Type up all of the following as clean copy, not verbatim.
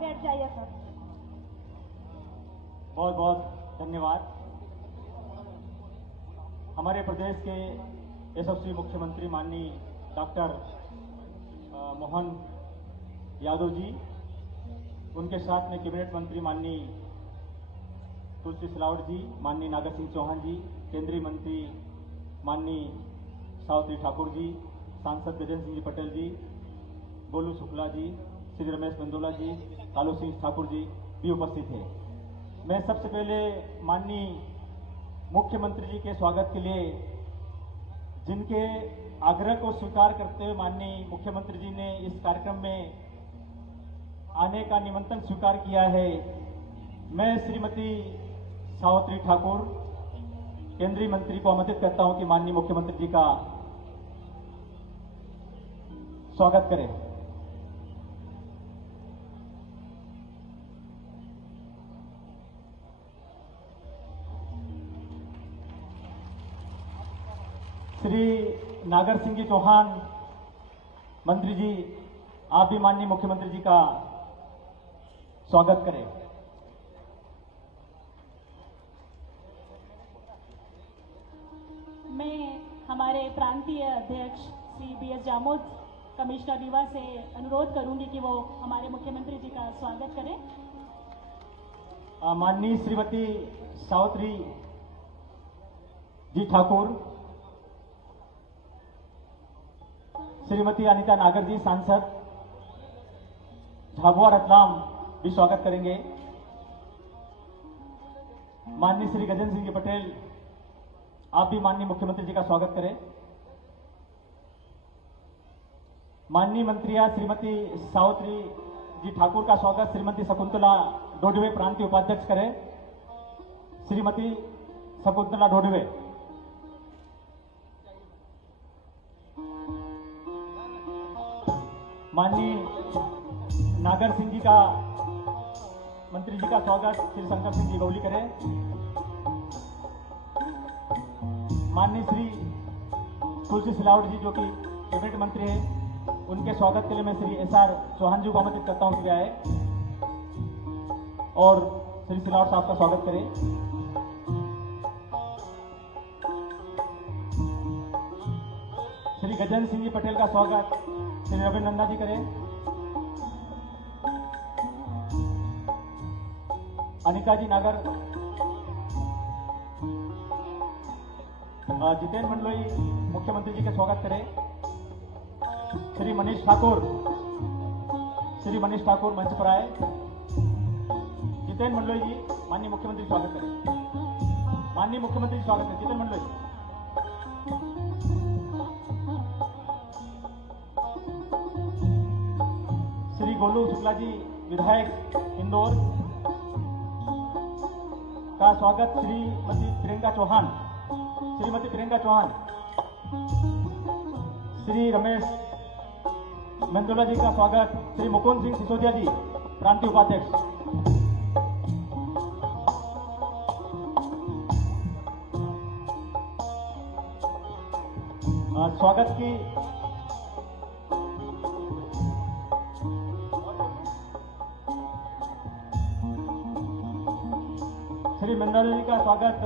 बैठ जाइए सर। बहुत बहुत धन्यवाद। हमारे प्रदेश के यशस्वी मुख्यमंत्री माननीय डॉक्टर मोहन यादव जी, उनके साथ में कैबिनेट मंत्री माननीय तुलसी सिलावट जी, माननीय नागर सिंह चौहान जी, केंद्रीय मंत्री माननीय सावित्री ठाकुर जी, सांसद गजेंद्र सिंह जी पटेल जी, गोलू शुक्ला जी, श्री रमेश मेंदोला जी, कालू सिंह ठाकुर जी भी उपस्थित हैं। मैं सबसे पहले माननीय मुख्यमंत्री जी के स्वागत के लिए, जिनके आग्रह को स्वीकार करते हुए माननीय मुख्यमंत्री जी ने इस कार्यक्रम में आने का निमंत्रण स्वीकार किया है, मैं श्रीमती सावित्री ठाकुर केंद्रीय मंत्री को आमंत्रित करता हूं कि माननीय मुख्यमंत्री जी का स्वागत करें। श्री नागर सिंह जी चौहान मंत्री जी, आप भी माननीय मुख्यमंत्री जी का स्वागत करें। मैं हमारे प्रांतीय अध्यक्ष श्री BS जामोद कमिश्नर रीवा से अनुरोध करूंगी कि वो हमारे मुख्यमंत्री जी का स्वागत करें। माननीय श्रीमती सावित्री जी ठाकुर, श्रीमती अनिता नागर जी सांसद झाबुआ रतलाम भी स्वागत करेंगे। माननीय श्री गजेंद्र सिंह जी पटेल, आप भी माननीय मुख्यमंत्री जी का स्वागत करें। माननीय मंत्रिया श्रीमती सावित्री जी ठाकुर का स्वागत श्रीमती शकुंतला डोडवे प्रांतीय उपाध्यक्ष करें। श्रीमती शकुंतला डोडवे। माननीय नागर सिंह जी का मंत्री जी का स्वागत श्री शंकर सिंह जी गौली करें। माननीय श्री तुलसी सिलावट जी जो कि कैबिनेट मंत्री हैं, उनके स्वागत के लिए मैं श्री SR चौहान जी को आमंत्रित करता हूं कि आए और श्री सिलावट साहब का स्वागत करें। श्री गजेंद्र सिंह जी पटेल का स्वागत श्री रवि नंदा जी करें। अनिका जी नागर, जितेंद्र मंडलोई मुख्यमंत्री जी का स्वागत करें। श्री मनीष ठाकुर मंच पर आए। जितेंद्र मंडलोई जी माननीय मुख्यमंत्री स्वागत करें। माननीय मुख्यमंत्री स्वागत करें जितेंद्र मंडलोई जी। श्री गोलू शुक्ला जी विधायक इंदौर का स्वागत श्रीमती प्रियंका चौहान। श्री रमेश मेंदोला जी का स्वागत श्री मुकुंद सिंह सिसोदिया जी प्रांतीय उपाध्यक्ष। स्वागत की श्री मेंदोला जी का स्वागत,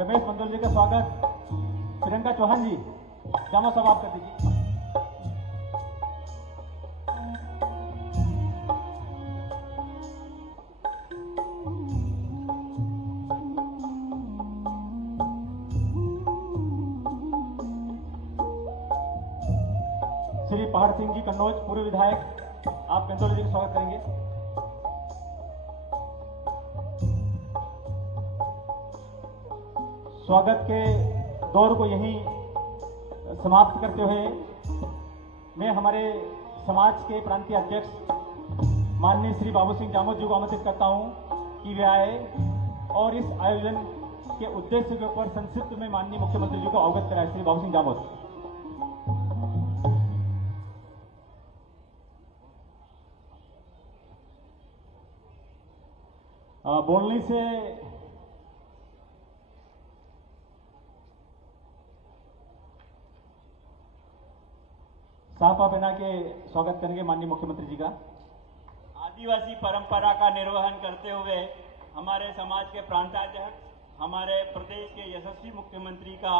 रमेश मेंदोला जी का स्वागत प्रियंका चौहान जी, जामा साहब आप कर दीजिए। श्री पहाड़ सिंह जी कन्नौज पूर्व विधायक, आप मेंदोला जी का स्वागत करेंगे। स्वागत के दौर को यहीं समाप्त करते हुए मैं हमारे समाज के प्रांतीय अध्यक्ष माननीय श्री बाबू सिंह जामोद जी को आमंत्रित करता हूं कि वे आए और इस आयोजन के उद्देश्य के ऊपर संक्षिप्त में माननीय मुख्यमंत्री जी को अवगत कराए। श्री बाबू सिंह जामोद। बोलने से साफा पहना के स्वागत करेंगे माननीय मुख्यमंत्री जी का। आदिवासी परंपरा का निर्वहन करते हुए हमारे समाज के प्रांताध्यक्ष, हमारे प्रदेश के यशस्वी मुख्यमंत्री का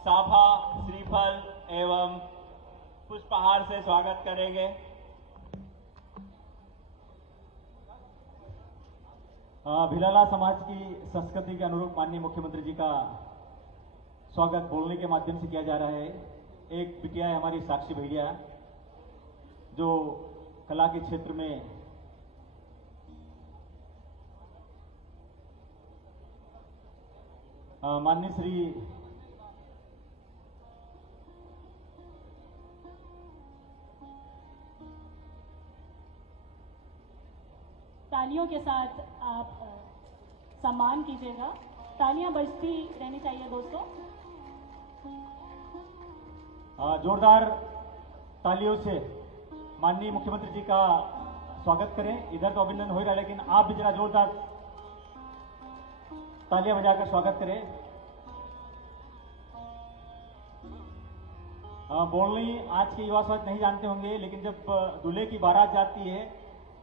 साफा, श्रीफल एवं पुष्पहार से स्वागत करेंगे। भिलाला समाज की संस्कृति के अनुरूप माननीय मुख्यमंत्री जी का स्वागत बोलने के माध्यम से किया जा रहा है। एक बिटिया है हमारी साक्षी भैया, जो कला के क्षेत्र में माननीय श्री तालियों के साथ आप सम्मान कीजिएगा। तालियां बजती रहनी चाहिए दोस्तों। जोरदार तालियों से माननीय मुख्यमंत्री जी का स्वागत करें। इधर तो अभिनंदन हो ही रहा है, लेकिन आप भी जरा जोरदार तालियां बजाकर स्वागत करें। बोलनी आज के युवा शायद नहीं जानते होंगे, लेकिन जब दूल्हे की बारात जाती है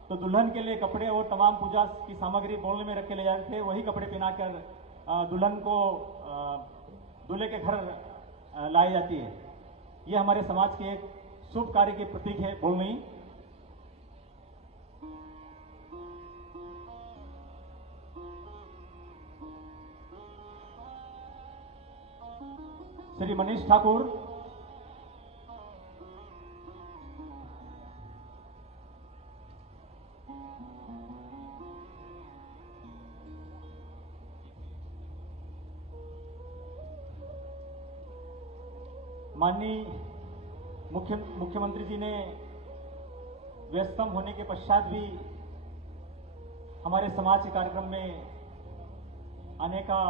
तो दुल्हन के लिए कपड़े और तमाम पूजा की सामग्री बोलने में रख के ले जाते थे। वही कपड़े पहनाकर दुल्हन को दूल्हे के घर लाई जाती है। ये हमारे समाज के एक शुभ कार्य के प्रतीक है बोलनी। श्री मनीष ठाकुर, माननीय मुख्यमंत्री जी ने व्यस्तम होने के पश्चात भी हमारे समाज के कार्यक्रम में आने का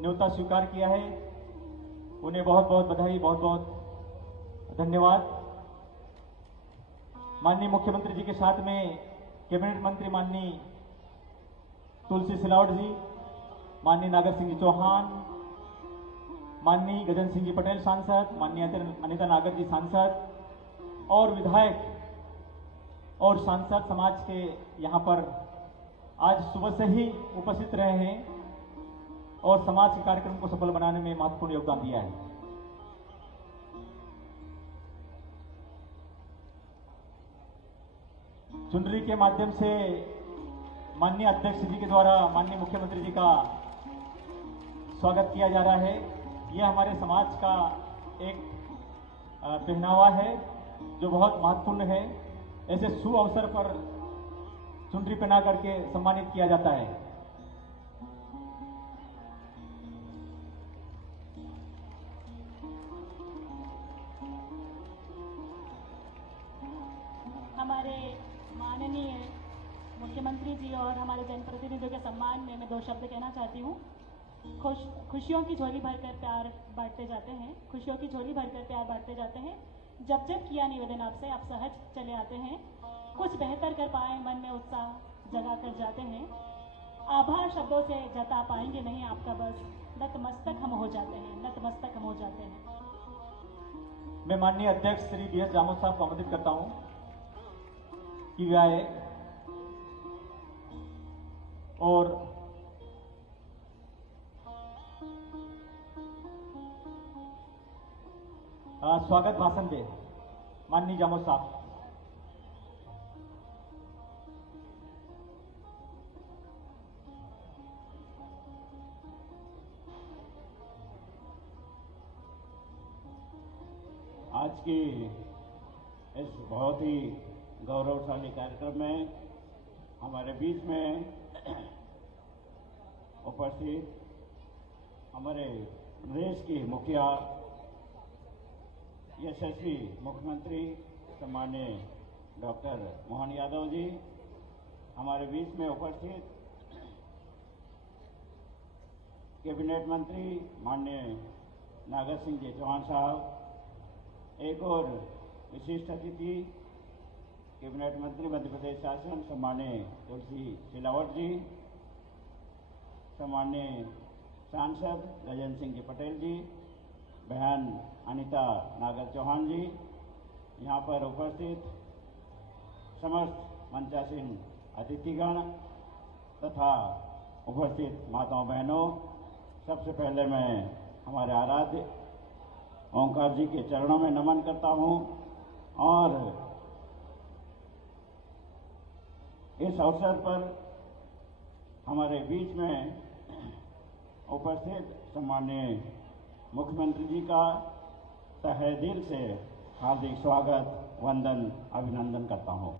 न्योता स्वीकार किया है। उन्हें बहुत बहुत बधाई, बहुत बहुत धन्यवाद। माननीय मुख्यमंत्री जी के साथ में कैबिनेट मंत्री माननीय तुलसी सिलावट जी, माननीय नागर सिंह जी चौहान, माननीय गजन सिंह जी पटेल सांसद, माननीय अनिता नागर जी सांसद और विधायक और सांसद समाज के यहाँ पर आज सुबह से ही उपस्थित रहे हैं और समाज के कार्यक्रम को सफल बनाने में महत्वपूर्ण योगदान दिया है। चुनरी के माध्यम से माननीय अध्यक्ष जी के द्वारा माननीय मुख्यमंत्री जी का स्वागत किया जा रहा है। यह हमारे समाज का एक पहनावा है जो बहुत महत्वपूर्ण है। ऐसे शुभ अवसर पर चुनरी पहना करके सम्मानित किया जाता है। हमारे माननीय मुख्यमंत्री जी और हमारे जनप्रतिनिधियों के सम्मान में मैं दो शब्द कहना चाहती हूँ। खुशियों की झोली भरकर प्यार बांटते जाते हैं, खुशियों की झोली भरकर प्यार बांटते जाते हैं। जब जब किया निवेदन आपसे, आप सहज चले आते हैं। कुछ बेहतर कर पाए मन में उत्साह जगा कर जाते हैं। आभार शब्दों से जता पाएंगे नहीं आपका, बस नतमस्तक हम हो जाते हैं, नतमस्तक हम हो जाते हैं। मैं माननीय अध्यक्ष श्री बी एस जामोद साहब को आमंत्रित करता हूं कि वे आए और स्वागत भाषण दे। माननीय जामोद साहब। आज की इस बहुत ही गौरवशाली कार्यक्रम में हमारे बीच में उपस्थित हमारे प्रदेश की मुखिया यशस्वी मुख्यमंत्री सम्माननीय डॉक्टर मोहन यादव जी, हमारे बीच में उपस्थित कैबिनेट मंत्री माननीय नागर सिंह जी चौहान साहब, एक और विशिष्ट अतिथि कैबिनेट मंत्री मध्य प्रदेश शासन सम्माननीय तुलसी सिलावट जी, सम्माननीय सांसद गजन सिंह जी पटेल जी, बहन अनिता नागर चौहान जी, यहाँ पर उपस्थित समस्त मंचासीन अतिथिगण तथा उपस्थित माताओं बहनों, सबसे पहले मैं हमारे आराध्य ओंकार जी के चरणों में नमन करता हूँ और इस अवसर पर हमारे बीच में उपस्थित सम्माननीय मुख्यमंत्री जी का तहे दिल से हार्दिक स्वागत, वंदन, अभिनंदन करता हूँ।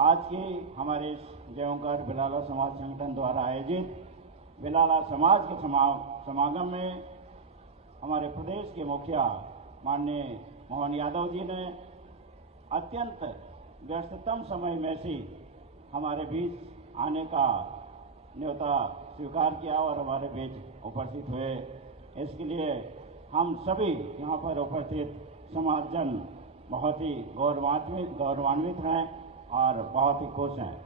आज की हमारे जय ओंकार भिलाला समाज संगठन द्वारा आयोजित भिलाला समाज के समागम में हमारे प्रदेश के मुखिया माननीय मोहन यादव जी ने अत्यंत व्यस्ततम समय में से हमारे बीच आने का न्योता स्वीकार किया और हमारे बीच उपस्थित हुए। इसके लिए हम सभी यहाँ पर उपस्थित समाजजन बहुत ही गौरवान्वित हैं और बहुत ही खुश हैं।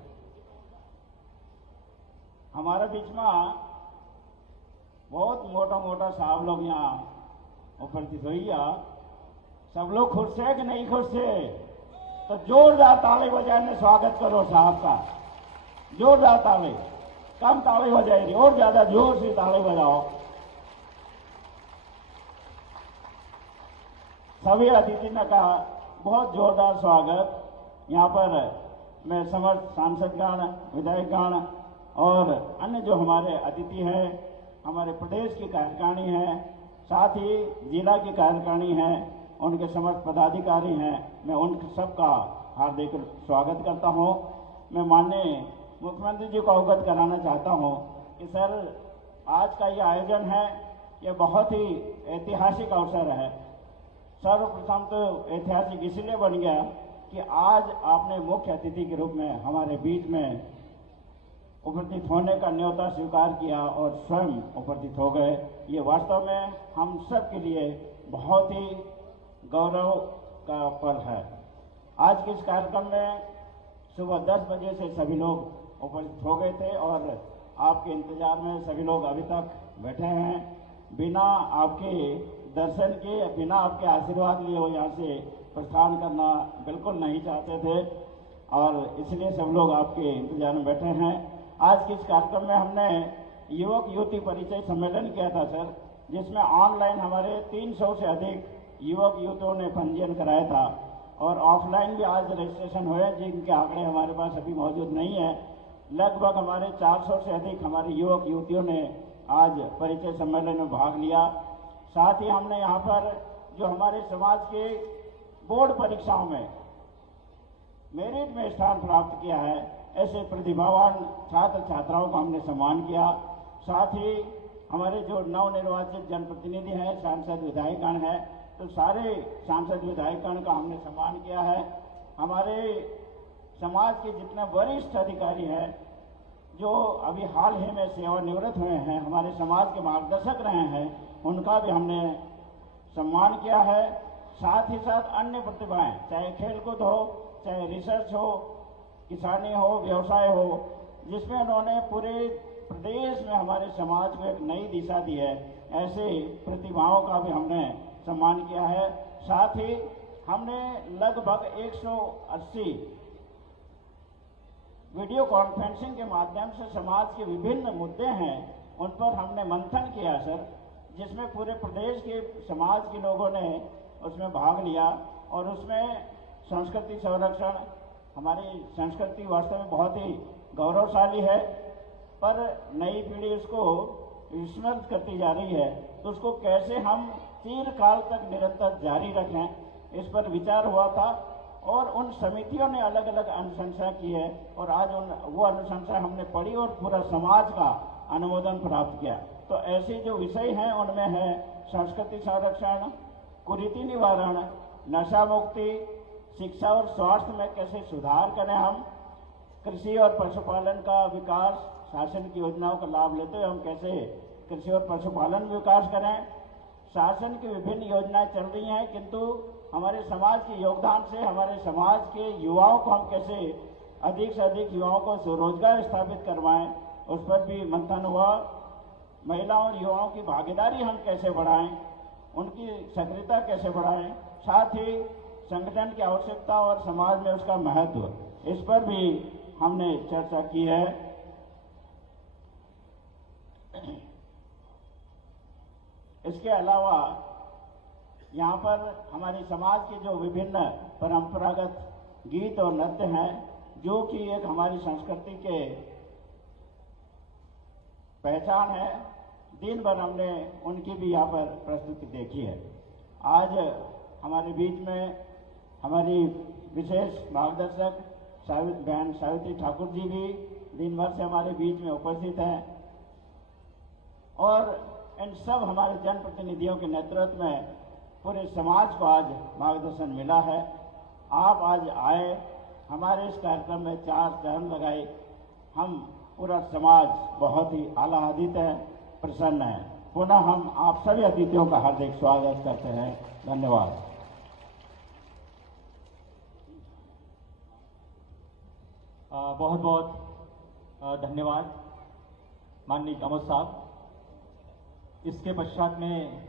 हमारे बीच में बहुत मोटा साहब लोग यहाँ उपस्थित हुई। सब लोग खुश है कि नहीं खुश है? तो जोरदार ताली बजाने स्वागत करो साहब का, जोरदार ताली, कम ताली बजाएगी और ज्यादा जोर से ताली बजाओ। सभी अतिथि ने कहा बहुत जोरदार स्वागत। यहाँ पर मैं समस्त सांसदगण, विधायकगण और अन्य जो हमारे अतिथि हैं, हमारे प्रदेश की कार्यकारिणी है, साथ ही जिला की कार्यकारिणी है, उनके समस्त पदाधिकारी हैं, मैं उन सबका हार्दिक स्वागत करता हूं। मैं माननीय मुख्यमंत्री जी को अवगत कराना चाहता हूं कि सर, आज का ये आयोजन है, ये बहुत ही ऐतिहासिक अवसर है। सर्वप्रथम तो ऐतिहासिक इसलिए बन गया कि आज आपने मुख्य अतिथि के रूप में हमारे बीच में उपस्थित होने का न्योता स्वीकार किया और स्वयं उपस्थित हो गए। ये वास्तव में हम सब के लिए बहुत ही गौरव का पल है। आज के इस कार्यक्रम में सुबह 10 बजे से सभी लोग उपस्थित हो गए थे और आपके इंतजार में सभी लोग अभी तक बैठे हैं। बिना आपके दर्शन के, बिना आपके आशीर्वाद लिए वो यहाँ से प्रस्थान करना बिल्कुल नहीं चाहते थे और इसलिए सब लोग आपके इंतजार में बैठे हैं। आज के इस कार्यक्रम में हमने युवक युवती परिचय सम्मेलन किया था सर, जिसमें ऑनलाइन हमारे 300 से अधिक युवक युवतियों ने पंजीयन कराया था और ऑफलाइन भी आज रजिस्ट्रेशन हुए, जिनके आंकड़े हमारे पास अभी मौजूद नहीं है। लगभग हमारे 400 से अधिक हमारे युवक युवतियों ने आज परिचय सम्मेलन में भाग लिया। साथ ही हमने यहाँ पर जो हमारे समाज के बोर्ड परीक्षाओं में मेरिट में स्थान प्राप्त किया है, ऐसे प्रतिभावान छात्र छात्राओं का हमने सम्मान किया। साथ ही हमारे जो नवनिर्वाचित जनप्रतिनिधि हैं, सांसद विधायकगण हैं, तो सारे सांसद विधायकगण का हमने सम्मान किया है। हमारे समाज के जितने वरिष्ठ अधिकारी हैं जो अभी हाल ही में सेवानिवृत्त हुए हैं, हमारे समाज के मार्गदर्शक रहे हैं, उनका भी हमने सम्मान किया है। साथ ही साथ अन्य प्रतिभाएं, चाहे खेलकूद हो, चाहे रिसर्च हो, किसानी हो, व्यवसाय हो, जिसमें उन्होंने पूरे प्रदेश में हमारे समाज को एक नई दिशा दी है, ऐसे प्रतिभाओं का भी हमने सम्मान किया है। साथ ही हमने लगभग 180 वीडियो कॉन्फ्रेंसिंग के माध्यम से समाज के विभिन्न मुद्दे हैं, उन पर हमने मंथन किया सर, जिसमें पूरे प्रदेश के समाज के लोगों ने उसमें भाग लिया और उसमें संस्कृति संरक्षण, हमारी संस्कृति वास्तव में बहुत ही गौरवशाली है, पर नई पीढ़ी उसको विस्मृत करती जा रही है, तो उसको कैसे हम चिरकाल तक निरंतर जारी रखें, इस पर विचार हुआ था और उन समितियों ने अलग अलग अनुशंसा की है और आज वो अनुशंसा हमने पढ़ी और पूरा समाज का अनुमोदन प्राप्त किया। तो ऐसे जो विषय हैं उनमें है संस्कृति संरक्षण, कुरीति निवारण, नशा मुक्ति, शिक्षा और स्वास्थ्य में कैसे सुधार करें हम, कृषि और पशुपालन का विकास, शासन की योजनाओं का लाभ लेते हुए हम कैसे कृषि और पशुपालन में विकास करें। शासन की विभिन्न योजनाएं चल रही हैं, किंतु हमारे समाज के योगदान से हमारे समाज के युवाओं को हम कैसे अधिक से अधिक युवाओं को स्वरोजगार स्थापित करवाएं, उस पर भी मंथन हुआ। महिलाओं और युवाओं की भागीदारी हम कैसे बढ़ाएं, उनकी सक्रियता कैसे बढ़ाएं, साथ ही संगठन की आवश्यकता और समाज में उसका महत्व, इस पर भी हमने चर्चा की है। इसके अलावा यहाँ पर हमारे समाज के जो विभिन्न परंपरागत गीत और नृत्य हैं, जो कि एक हमारी संस्कृति के पहचान है, दिन भर हमने उनकी भी यहाँ पर प्रस्तुति देखी है। आज हमारे बीच में हमारी विशेष मार्गदर्शक बहन सावित्री ठाकुर जी भी दिन भर से हमारे बीच में उपस्थित हैं और इन सब हमारे जनप्रतिनिधियों के नेतृत्व में पूरे समाज को आज मार्गदर्शन मिला है। आप आज आए, हमारे इस कार्यक्रम में 4 चरण लगाए, हम पूरा समाज बहुत ही आह्लादित है, प्रसन्न है। पुनः हम आप सभी अतिथियों का हार्दिक स्वागत करते हैं। धन्यवाद। बहुत बहुत धन्यवाद माननीय अमोद साहब। इसके पश्चात में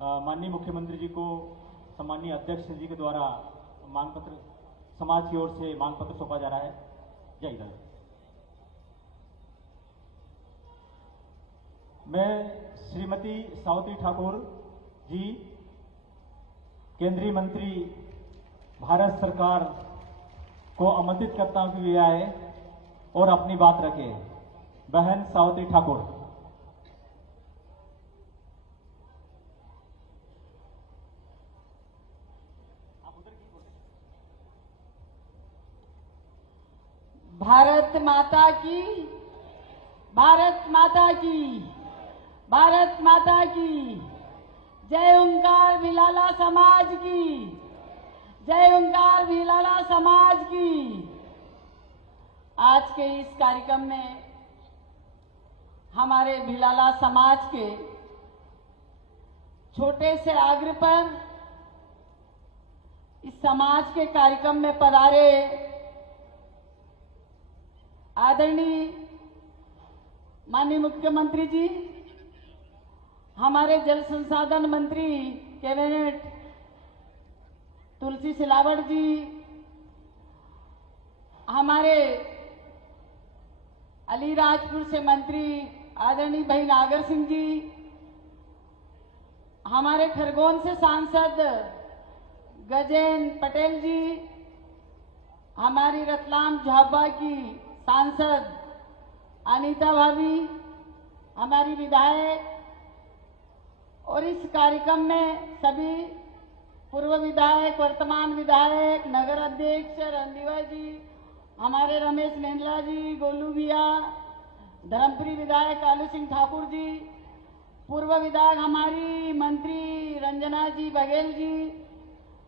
माननीय मुख्यमंत्री जी को सम्मानीय अध्यक्ष जी के द्वारा मांग पत्र, समाज की ओर से मांग पत्र सौंपा जा रहा है। जय हिंद। मैं श्रीमती सावित्री ठाकुर जी, केंद्रीय मंत्री भारत सरकार को आमंत्रित करता हूं कि वे आए और अपनी बात रखे। बहन सावित्री ठाकुर। भारत माता की, भारत माता की, भारत माता की जय। ओंकार भिलाला समाज की जय। ओंकार भिलाला समाज की। आज के इस कार्यक्रम में हमारे भिलाला समाज के छोटे से आग्रह पर इस समाज के कार्यक्रम में पधारे आदरणीय माननीय मुख्यमंत्री जी, हमारे जल संसाधन मंत्री कैबिनेट तुलसी सिलावट जी, हमारे अलीराजपुर से मंत्री आदरणीय भाई नागर सिंह जी, हमारे खरगोन से सांसद गजेंद्र पटेल जी, हमारी रतलाम झाबा की सांसद अनीता भाभी, हमारी विधायक, और इस कार्यक्रम में सभी पूर्व विधायक, वर्तमान विधायक, नगर अध्यक्ष रणदीवा जी, हमारे रमेश मेंदला जी, गोलू भैया, धर्मपुरी विधायक कालू सिंह ठाकुर जी, पूर्व विधायक हमारी मंत्री रंजना जी बघेल जी,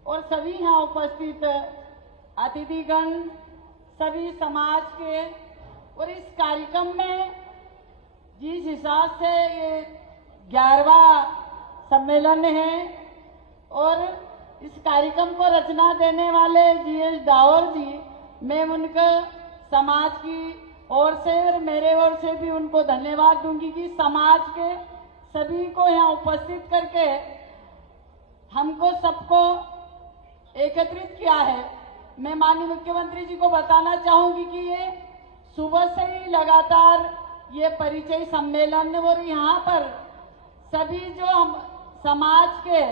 और सभी यहाँ उपस्थित अतिथिगण, सभी समाज के। और इस कार्यक्रम में जिस हिसाब से ये 11वां सम्मेलन है और इस कार्यक्रम को रचना देने वाले जीएस डावर जी, मैं उनका समाज की ओर से और मेरे ओर से भी उनको धन्यवाद दूंगी कि समाज के सभी को यहाँ उपस्थित करके हमको सबको एकत्रित किया है। मैं माननीय मुख्यमंत्री जी को बताना चाहूंगी कि ये सुबह से ही लगातार ये परिचय सम्मेलन और यहाँ पर सभी जो हम समाज के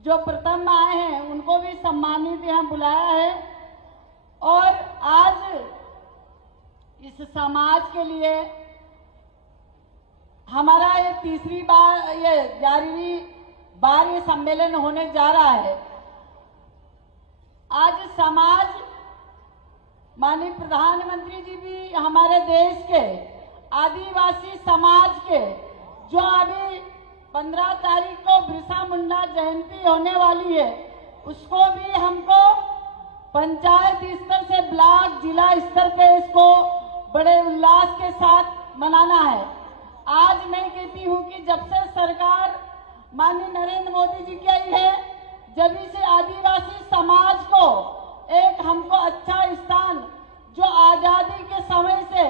जो प्रथम आए हैं उनको भी सम्मानित यहाँ बुलाया है। और आज इस समाज के लिए हमारा ये 3री बार, ये 11वीं बार ये सम्मेलन होने जा रहा है। आज समाज, माननीय प्रधानमंत्री जी भी हमारे देश के आदिवासी समाज के, जो अभी 15 तारीख को बिरसा मुंडा जयंती होने वाली है, उसको भी हमको पंचायत स्तर से ब्लॉक जिला स्तर पे इसको बड़े उल्लास के साथ मनाना है। आज मैं कहती हूँ कि जब से सरकार माननीय नरेंद्र मोदी जी की आई है, जब से आदिवासी समाज को एक हमको अच्छा स्थान, जो आजादी के समय से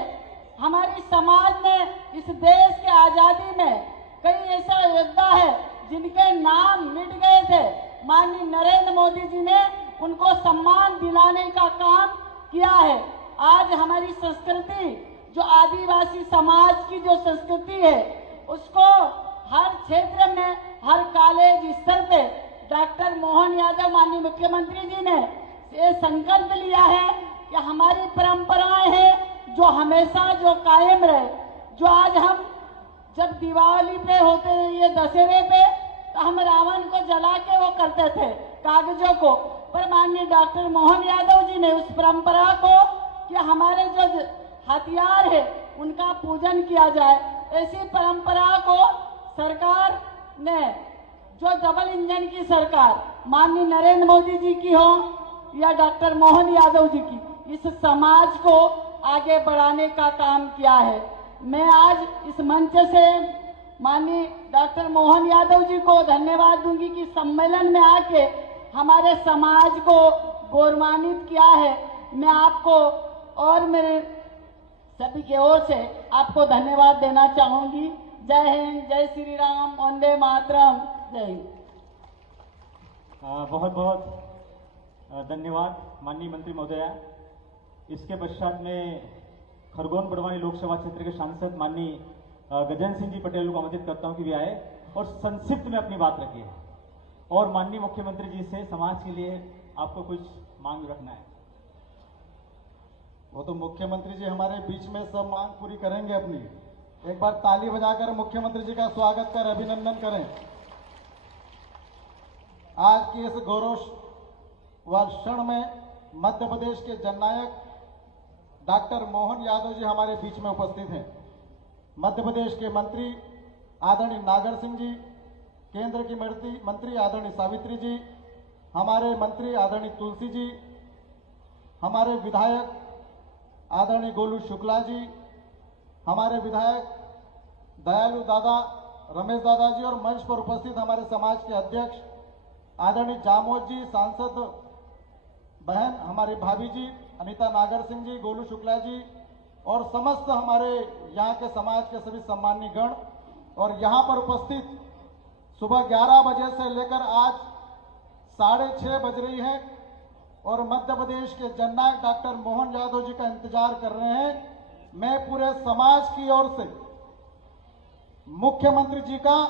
हमारे समाज ने इस देश के आजादी में कई ऐसा योद्धा है जिनके नाम मिट गए थे, माननीय नरेंद्र मोदी जी ने उनको सम्मान दिलाने का काम किया है। आज हमारी संस्कृति, जो आदिवासी समाज की जो संस्कृति है, उसको हर क्षेत्र में, हर कॉलेज स्तर पे डॉक्टर मोहन यादव माननीय मुख्यमंत्री जी ने ये संकल्प लिया है कि हमारी परंपराएं हैं जो हमेशा जो कायम रहे। जो आज हम जब दिवाली पे होते हैं, ये दशहरे पे, तो हम रावण को जला के वो करते थे कागजों को, पर माननीय डॉक्टर मोहन यादव जी ने उस परंपरा को कि हमारे जो हथियार है उनका पूजन किया जाए, ऐसी परंपरा को सरकार ने, जो डबल इंजन की सरकार माननीय नरेंद्र मोदी जी की हो या डॉक्टर मोहन यादव जी की, इस समाज को आगे बढ़ाने का काम किया है। मैं आज इस मंच से माननीय डॉक्टर मोहन यादव जी को धन्यवाद दूंगी कि सम्मेलन में आके हमारे समाज को गौरवान्वित किया है। मैं आपको और मेरे सभी की ओर से आपको धन्यवाद देना चाहूंगी। जय हिंद, जय श्री राम, वंदे मातरम, जय हिंद। बहुत बहुत धन्यवाद माननीय मंत्री महोदया। इसके पश्चात में खरगोन बड़वानी लोकसभा क्षेत्र के सांसद माननीय गजेंद्र सिंह जी पटेल को आमंत्रित करता हूं कि वे आए और संक्षिप्त में अपनी बात रखिए और माननीय मुख्यमंत्री जी से समाज के लिए आपको कुछ मांग रखना है। वो तो मुख्यमंत्री जी हमारे बीच में सब मांग पूरी करेंगे अपनी। एक बार ताली बजाकर मुख्यमंत्री जी का स्वागत कर अभिनंदन करें। आज की इस गौरव क्षण में मध्य प्रदेश के जननायक डॉक्टर मोहन यादव जी हमारे बीच में उपस्थित हैं। मध्य प्रदेश के मंत्री आदरणीय नागर सिंह जी, केंद्र की मंत्री आदरणीय सावित्री जी, हमारे मंत्री आदरणीय तुलसी जी, हमारे विधायक आदरणीय गोलू शुक्ला जी, हमारे विधायक दयालु दादा, रमेश दादा जी और मंच पर उपस्थित हमारे समाज के अध्यक्ष आदरणीय जामोद जी, सांसद बहन हमारी भाभी जी अनीता नागर सिंह जी, गोलू शुक्ला जी और समस्त हमारे यहाँ के समाज के सभी सम्मानीय गण और यहाँ पर उपस्थित सुबह 11 बजे से लेकर आज 6:30 बज रही है और मध्य प्रदेश के जननायक डॉक्टर मोहन यादव जी का इंतजार कर रहे हैं। मैं पूरे समाज की ओर से मुख्यमंत्री जी का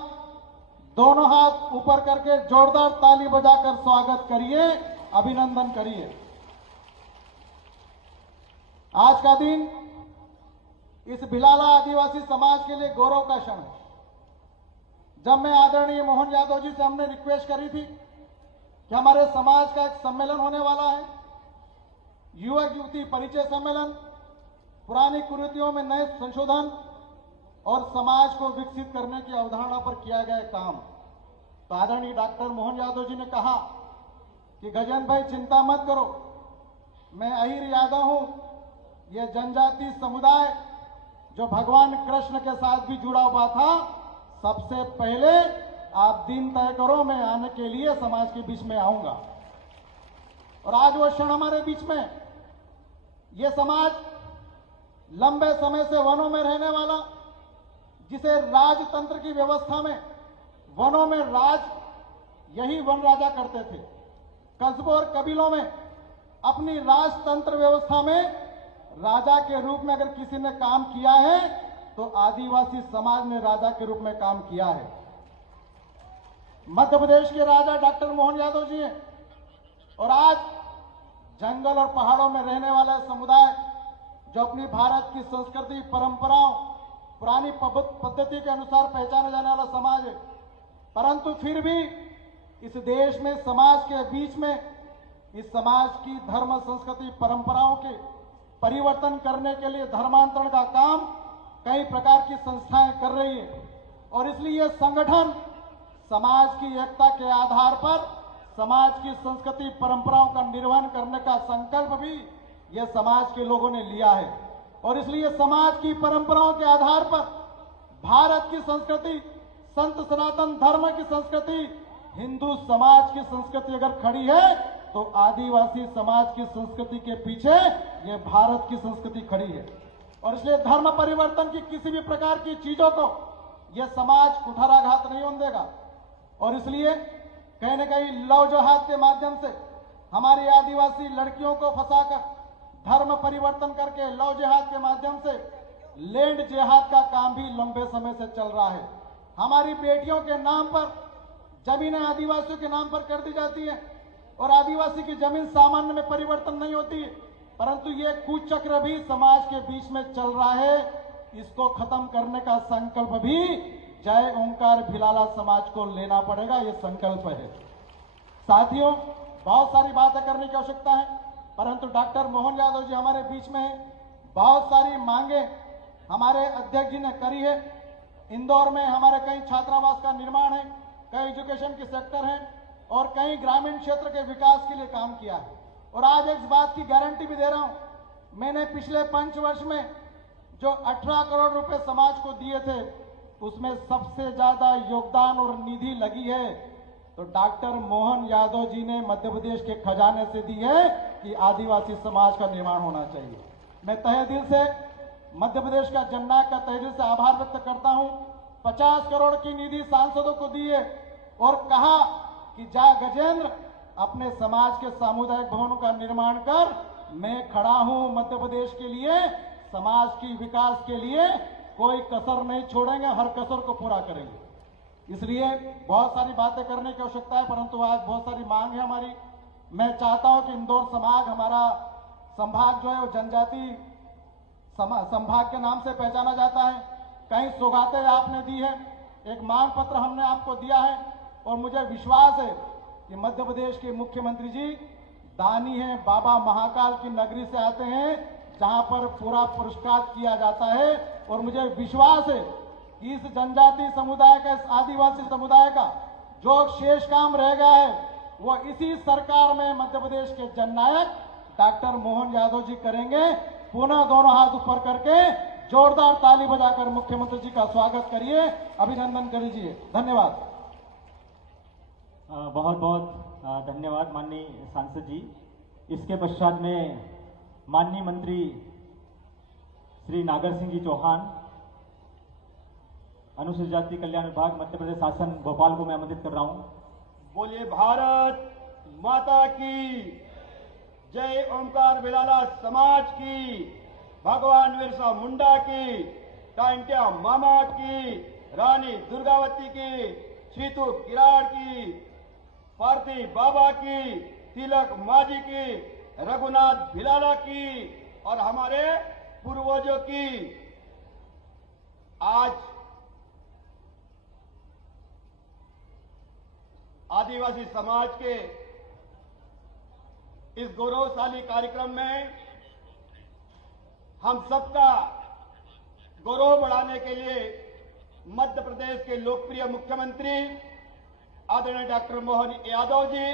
दोनों हाथ ऊपर करके जोरदार ताली बजाकर स्वागत करिए, अभिनंदन करिए। आज का दिन इस भिलाला आदिवासी समाज के लिए गौरव का क्षण है। जब मैं आदरणीय मोहन यादव जी से हमने रिक्वेस्ट करी थी कि हमारे समाज का एक सम्मेलन होने वाला है, युवक युवती परिचय सम्मेलन, पुरानी कुरीतियों में नए संशोधन और समाज को विकसित करने की अवधारणा पर किया गया काम, तो आदरणीय डॉक्टर मोहन यादव जी ने कहा कि गजेंद्र भाई चिंता मत करो, मैं अहिर यादव हूं, ये जनजाति समुदाय जो भगवान कृष्ण के साथ भी जुड़ा हुआ था, सबसे पहले आप दिन तय करो, मैं आने के लिए समाज के बीच में आऊंगा। और आज वो क्षण हमारे बीच में, ये समाज लंबे समय से वनों में रहने वाला, जिसे राजतंत्र की व्यवस्था में वनों में राज यही वन राजा करते थे। कस्बों और कबीलों में अपनी राजतंत्र व्यवस्था में राजा के रूप में अगर किसी ने काम किया है तो आदिवासी समाज ने राजा के रूप में काम किया है। मध्य प्रदेश के राजा डॉक्टर मोहन यादव जी हैं और आज जंगल और पहाड़ों में रहने वाला समुदाय जो अपनी भारत की संस्कृति, परंपराओं, पुरानी पद्धति के अनुसार पहचाने जाने वाला समाज है, परंतु फिर भी इस देश में समाज के बीच में इस समाज की धर्म, संस्कृति, परंपराओं के परिवर्तन करने के लिए धर्मांतरण का काम कई प्रकार की संस्थाएं कर रही है और इसलिए यह संगठन समाज की एकता के आधार पर समाज की संस्कृति, परंपराओं का निर्वहन करने का संकल्प भी यह समाज के लोगों ने लिया है और इसलिए समाज की परंपराओं के आधार पर भारत की संस्कृति, संत सनातन धर्म की संस्कृति, हिंदू समाज की संस्कृति अगर खड़ी है तो आदिवासी समाज की संस्कृति के पीछे ये भारत की संस्कृति खड़ी है। और इसलिए धर्म परिवर्तन की किसी भी प्रकार की चीजों को यह समाज कुठाराघात नहीं होने देगा। और इसलिए कहीं न कहीं लव जिहाद के माध्यम से हमारी आदिवासी लड़कियों को फंसाकर धर्म परिवर्तन करके लव जिहाद के माध्यम से लैंड जिहाद का काम भी लंबे समय से चल रहा है। हमारी बेटियों के नाम पर जमीनें आदिवासियों के नाम पर कर दी जाती है और आदिवासी की जमीन सामान्य में परिवर्तन नहीं होती है, परंतु ये कुचक्र भी समाज के बीच में चल रहा है। इसको खत्म करने का संकल्प भी जय ओंकार भिलाला समाज को लेना पड़ेगा, ये संकल्प है। साथियों, बहुत सारी बातें करने की आवश्यकता है, परंतु डॉक्टर मोहन यादव जी हमारे बीच में है। बहुत सारी मांगे हमारे अध्यक्ष जी ने करी है। इंदौर में हमारे कई छात्रावास का निर्माण है, कई एजुकेशन के सेक्टर हैं और कई ग्रामीण क्षेत्र के विकास के लिए काम किया है। और आज एक बात की गारंटी भी दे रहा हूं, मैंने पिछले 5 वर्ष में जो 18 करोड़ रुपए समाज को दिए थे, उसमें सबसे ज्यादा योगदान और निधि लगी है तो डॉक्टर मोहन यादव जी ने मध्य प्रदेश के खजाने से दी है कि आदिवासी समाज का निर्माण होना चाहिए। मैं तहे दिल से मध्य प्रदेश का जननायक का तहे दिल से आभार व्यक्त करता हूं। 50 करोड़ की निधि सांसदों को दी है और कहा कि जा गजेंद्र अपने समाज के सामुदायिक भवनों का निर्माण कर, मैं खड़ा हूं मध्य प्रदेश के लिए, समाज की विकास के लिए कोई कसर नहीं छोड़ेंगे, हर कसर को पूरा करेंगे। इसलिए बहुत सारी बातें करने की आवश्यकता है, परंतु आज बहुत सारी मांग है हमारी। मैं चाहता हूं कि इंदौर संभाग, हमारा संभाग जो है वो जनजाति संभाग के नाम से पहचाना जाता है। कई सौगातें आपने दी है, एक मांग पत्र हमने आपको दिया है और मुझे विश्वास है कि मध्य प्रदेश के मुख्यमंत्री जी दानी हैं, बाबा महाकाल की नगरी से आते हैं जहां पर पूरा पुरस्कार किया जाता है। और मुझे विश्वास है कि इस जनजाति समुदाय का, इस आदिवासी समुदाय का जो शेष काम रह गया है वो इसी सरकार में मध्य प्रदेश के जननायक डॉक्टर मोहन यादव जी करेंगे। पुनः दोनों हाथ ऊपर करके जोरदार ताली बजाकर मुख्यमंत्री जी का स्वागत करिए, अभिनंदन करिए। धन्यवाद। बहुत बहुत धन्यवाद माननीय सांसद जी। इसके पश्चात में माननीय मंत्री श्री नागर सिंह जी चौहान, अनुसूचित जाति कल्याण विभाग, मध्य प्रदेश शासन, भोपाल को मैं आमंत्रित कर रहा हूं। बोलिए भारत माता की जय, ओंकार भिलाला समाज की, भगवान बिरसा मुंडा की, टाइंटिया मामा की, रानी दुर्गावती की, श्रीतु किराड़ की, पार्थी बाबा की, तिलक माझी की, रघुनाथ भिलाला की और हमारे पूर्वजों की। आज आदिवासी समाज के इस गौरवशाली कार्यक्रम में हम सबका गौरव बढ़ाने के लिए मध्य प्रदेश के लोकप्रिय मुख्यमंत्री आदरणीय डॉक्टर मोहन यादव जी,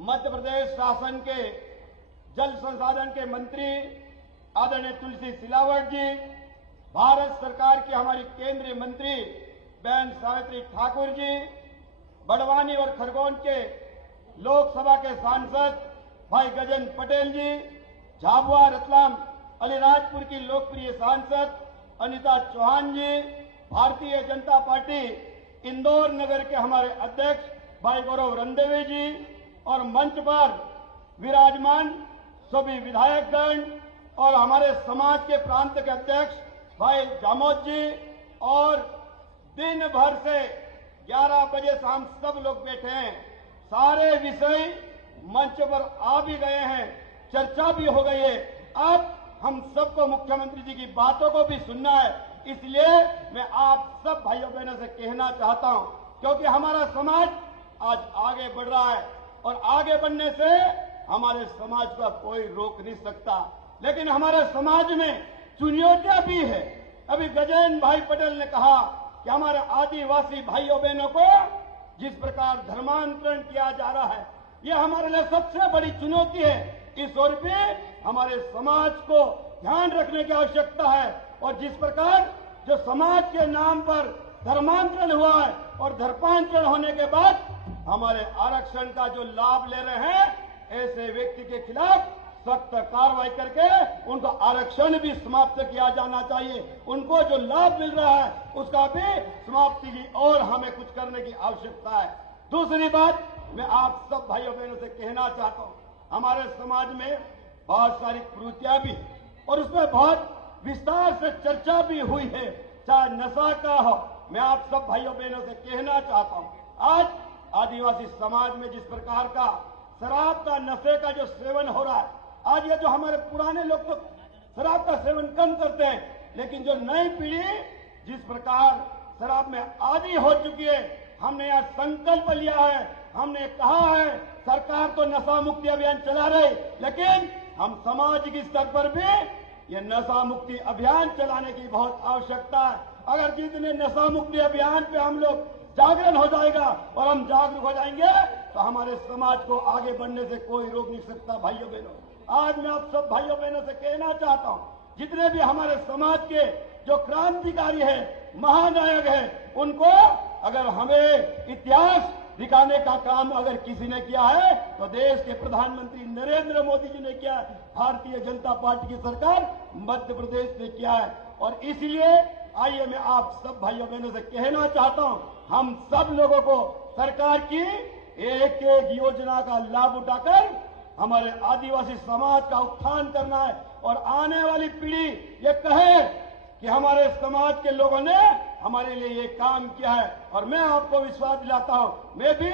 मध्य प्रदेश शासन के जल संसाधन के मंत्री आदरणीय तुलसी सिलावट जी, भारत सरकार की हमारी केंद्रीय मंत्री बहन सावित्री ठाकुर जी, बड़वानी और खरगोन के लोकसभा के सांसद भाई गजेंद्र पटेल जी, झाबुआ रतलाम अलीराजपुर की लोकप्रिय सांसद अनिता चौहान जी, भारतीय जनता पार्टी इंदौर नगर के हमारे अध्यक्ष भाई गौरव रंदेवे जी और मंच पर विराजमान सभी विधायकगण और हमारे समाज के प्रांत के अध्यक्ष भाई जामोद जी और दिन भर से 11 बजे से हम सब लोग बैठे हैं। सारे विषय मंच पर आ भी गए हैं, चर्चा भी हो गई है। अब हम सबको मुख्यमंत्री जी की बातों को भी सुनना है, इसलिए मैं आप सब भाइयों बहनों से कहना चाहता हूं, क्योंकि हमारा समाज आज आगे बढ़ रहा है और आगे बढ़ने से हमारे समाज का कोई रोक नहीं सकता। लेकिन हमारे समाज में चुनौतियां भी है। अभी गजेंद्र भाई पटेल ने कहा कि हमारे आदिवासी भाइयों बहनों को जिस प्रकार धर्मांतरण किया जा रहा है, यह हमारे लिए सबसे बड़ी चुनौती है। इस ओर भी हमारे समाज को ध्यान रखने की आवश्यकता है और जिस प्रकार जो समाज के नाम पर धर्मांतरण हुआ है और धर्मांतरण होने के बाद हमारे आरक्षण का जो लाभ ले रहे हैं, ऐसे व्यक्ति के खिलाफ सख्त कार्रवाई करके उनका आरक्षण भी समाप्त किया जाना चाहिए। उनको जो लाभ मिल रहा है उसका भी समाप्ति की और हमें कुछ करने की आवश्यकता है। दूसरी बात, मैं आप सब भाइयों बहनों से कहना चाहता हूं, हमारे समाज में बहुत सारी कुरीतियां भी और उसमें बहुत विस्तार से चर्चा भी हुई है, चाहे नशा का हो। मैं आप सब भाइयों बहनों से कहना चाहता हूं, आज आदिवासी समाज में जिस प्रकार का शराब का, नशे का जो सेवन हो रहा है, आज ये जो हमारे पुराने लोग तो शराब का सेवन कम करते हैं, लेकिन जो नई पीढ़ी जिस प्रकार शराब में आदी हो चुकी है, हमने यह संकल्प लिया है, हमने कहा है सरकार तो नशा मुक्ति अभियान चला रही, लेकिन हम सामाजिक स्तर पर भी ये नशा मुक्ति अभियान चलाने की बहुत आवश्यकता है। अगर जितने नशा मुक्ति अभियान पे हम लोग जागरण हो जाएगा और हम जागरूक हो जाएंगे तो हमारे समाज को आगे बढ़ने से कोई रोक नहीं सकता। भाइयों बहनों, आज मैं आप सब भाइयों बहनों से कहना चाहता हूं, जितने भी हमारे समाज के जो क्रांतिकारी है, महानायक है, उनको अगर हमें इतिहास दिखाने का काम अगर किसी ने किया है तो देश के प्रधानमंत्री नरेंद्र मोदी जी ने किया है, भारतीय जनता पार्टी की सरकार मध्य प्रदेश ने किया है। और इसलिए आइए मैं आप सब भाइयों बहनों से कहना चाहता हूं, हम सब लोगों को सरकार की एक एक योजना का लाभ उठाकर हमारे आदिवासी समाज का उत्थान करना है और आने वाली पीढ़ी ये कहे कि हमारे समाज के लोगों ने हमारे लिए ये काम किया है। और मैं आपको विश्वास दिलाता हूं, मैं भी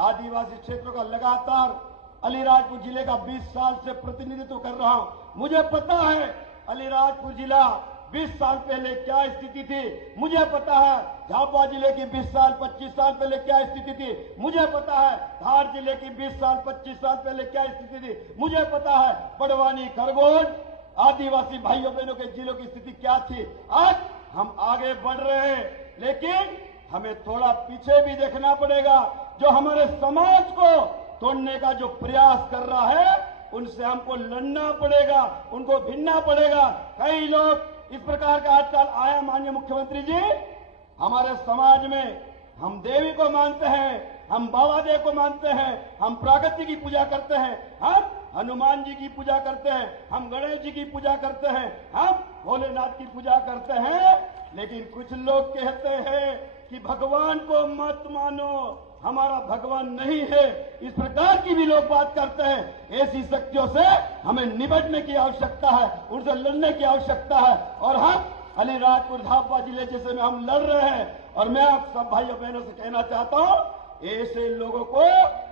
आदिवासी क्षेत्रों का लगातार अलीराजपुर जिले का 20 साल से प्रतिनिधित्व कर रहा हूं। मुझे पता है अलीराजपुर जिला 20 साल पहले क्या स्थिति थी, मुझे पता है झाबुआ जिले की 20 साल 25 साल पहले क्या स्थिति थी, मुझे पता है धार जिले की 20 साल 25 साल पहले क्या स्थिति थी, मुझे पता है बड़वानी, खरगोन आदिवासी भाइयों बहनों के जिलों की स्थिति क्या थी। आज हम आगे बढ़ रहे हैं, लेकिन हमें थोड़ा पीछे भी देखना पड़ेगा। जो हमारे समाज को तोड़ने का जो प्रयास कर रहा है उनसे हमको लड़ना पड़ेगा, उनको भिड़ना पड़ेगा। कई लोग इस प्रकार का आजकल आया, माननीय मुख्यमंत्री जी, हमारे समाज में हम देवी को मानते हैं, हम बाबा देव को मानते हैं, हम प्रकृति की पूजा करते हैं, हम हनुमान जी की पूजा करते हैं, हम गणेश जी की पूजा करते हैं, हम भोलेनाथ की पूजा करते हैं, लेकिन कुछ लोग कहते हैं कि भगवान को मत मानो, हमारा भगवान नहीं है। इस प्रकार की भी लोग बात करते हैं। ऐसी शक्तियों से हमें निपटने की आवश्यकता है, उनसे लड़ने की आवश्यकता है। और हम अलीराजपुर झाबुआ जिले जैसे में हम लड़ रहे हैं। और मैं आप सब भाइयों बहनों से कहना चाहता हूं, ऐसे लोगों को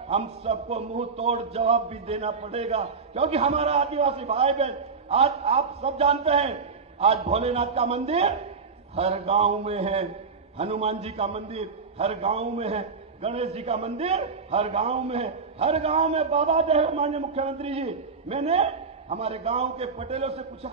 हम सबको मुंह तोड़ जवाब भी देना पड़ेगा, क्योंकि हमारा आदिवासी भाई बहन, आज आप सब जानते हैं, आज भोलेनाथ का मंदिर हर गांव में है, हनुमान जी का मंदिर हर गांव में है, गणेश जी का मंदिर हर गांव में है, हर गांव में बाबा देव। माननीय मुख्यमंत्री जी, मैंने हमारे गांव के पटेलों से पूछा,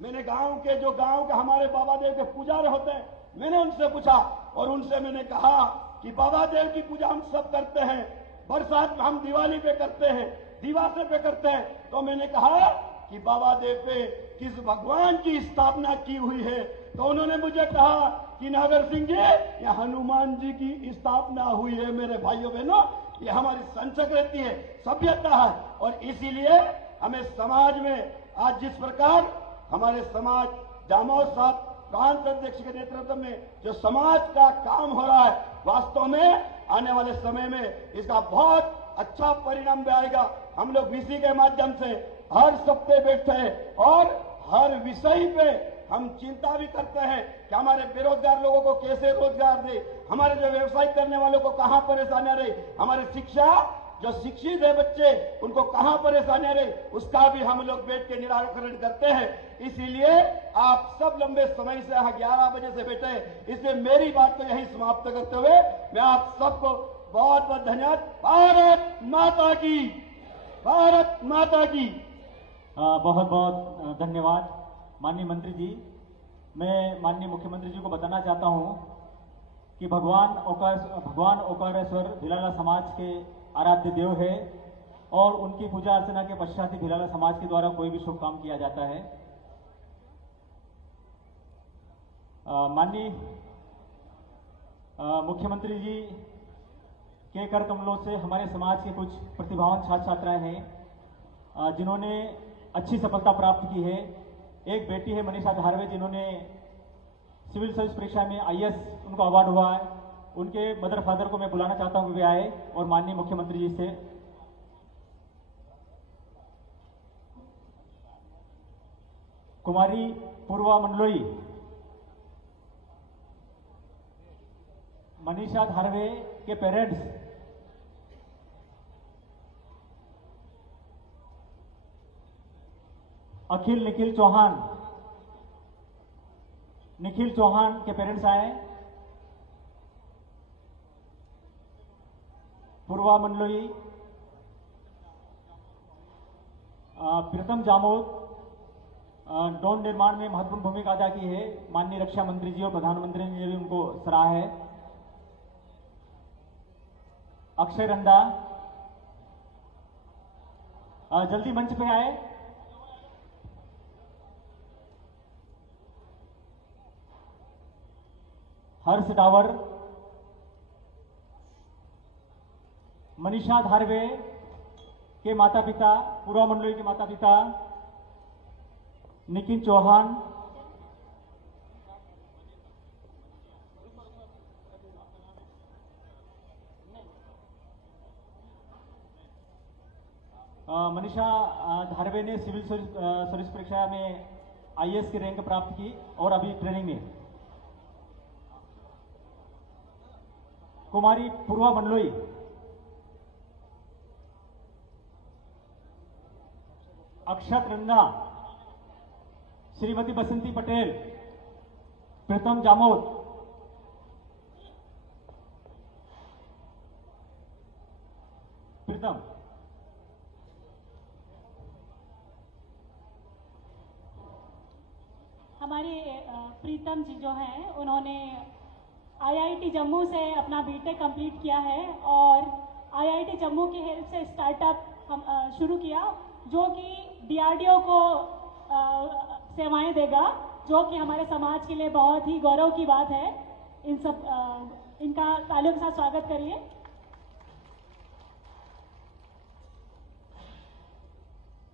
मैंने गांव के हमारे बाबा देव के पुजारी होते हैं, मैंने उनसे पूछा और उनसे मैंने कहा कि बाबा देव की पूजा हम सब करते हैं, बरसात में हम दिवाली पे करते हैं, दिवासे पे करते हैं, तो मैंने कहा कि बाबा देव पे किस भगवान की स्थापना की हुई है, तो उन्होंने मुझे कहा कि नागर सिंह जी, ये हनुमान जी की स्थापना हुई है। मेरे भाइयों बहनों, ये हमारी संस्कृति है, सभ्यता है। और इसीलिए हमें समाज में आज जिस प्रकार हमारे समाज दामोद साहब प्रांत अध्यक्ष के नेतृत्व में जो समाज का काम हो रहा है, वास्तव में आने वाले समय में इसका बहुत अच्छा परिणाम भी आएगा। हम लोग वीसी के माध्यम से हर सप्ताह बैठते हैं और हर विषय पे हम चिंता भी करते हैं कि हमारे बेरोजगार लोगों को कैसे रोजगार दे, हमारे जो व्यवसाय करने वालों को कहां परेशानियां रही, हमारे शिक्षा जो शिक्षित है बच्चे उनको कहां परेशानियां रही, उसका भी हम लोग बैठ के निराकरण करते हैं। इसीलिए आप सब लंबे समय से यहाँ 11 बजे से बैठे हैं, इसलिए मेरी बात को यही समाप्त करते हुए मैं आप सबको बहुत बहुत धन्यवाद। भारत माता की, भारत माता की। बहुत बहुत धन्यवाद माननीय मंत्री जी। मैं माननीय मुख्यमंत्री जी को बताना चाहता हूं कि भगवान ओकारेश्वर भिलाला समाज के आराध्य देव है और उनकी पूजा अर्चना के पश्चात ही भिलाला समाज के द्वारा कोई भी शुभ काम किया जाता है। माननीय मुख्यमंत्री जी के कर कमलों से हमारे समाज के कुछ प्रतिभावान छात्र छात्राएं हैं जिन्होंने अच्छी सफलता प्राप्त की है। एक बेटी है मनीषा धारवे, जिन्होंने सिविल सर्विस परीक्षा में आईएएस उनको अवार्ड हुआ है। उनके मदर फादर को मैं बुलाना चाहता हूं कि वे आए और माननीय मुख्यमंत्री जी से कुमारी पूर्वा मंडलोई, मनीषा धारवे के पेरेंट्स अखिल निखिल चौहान, निखिल चौहान के पेरेंट्स आए। पूर्वा मंडलोई, प्रीतम जामोद ड्रोन निर्माण में महत्वपूर्ण भूमिका अदा की है। माननीय रक्षा मंत्री जी और प्रधानमंत्री जी ने भी उनको सराहा है। अक्षय रंदा जल्दी मंच पे आए। हर्ष डावर, मनीषा धारवे के माता पिता, पूर्वा मंडलोई के माता पिता निखिल चौहान, मनीषा धारवे ने सिविल सर्विस परीक्षा में आईएएस की रैंक प्राप्त की और अभी ट्रेनिंग में। कुमारी पूर्वा मंडलोई, अक्षत रंगा, श्रीमती बसंती पटेल, प्रीतम जामोद, प्रीतम हमारे प्रीतम जी जो हैं उन्होंने आईआईटी जम्मू से अपना बीटेक कंप्लीट किया है और आईआईटी जम्मू की हेल्प से स्टार्टअप हम शुरू किया जो कि डीआरडीओ को सेवाएं देगा, जो कि हमारे समाज के लिए बहुत ही गौरव की बात है। इनका तालियों के साथ स्वागत करिए।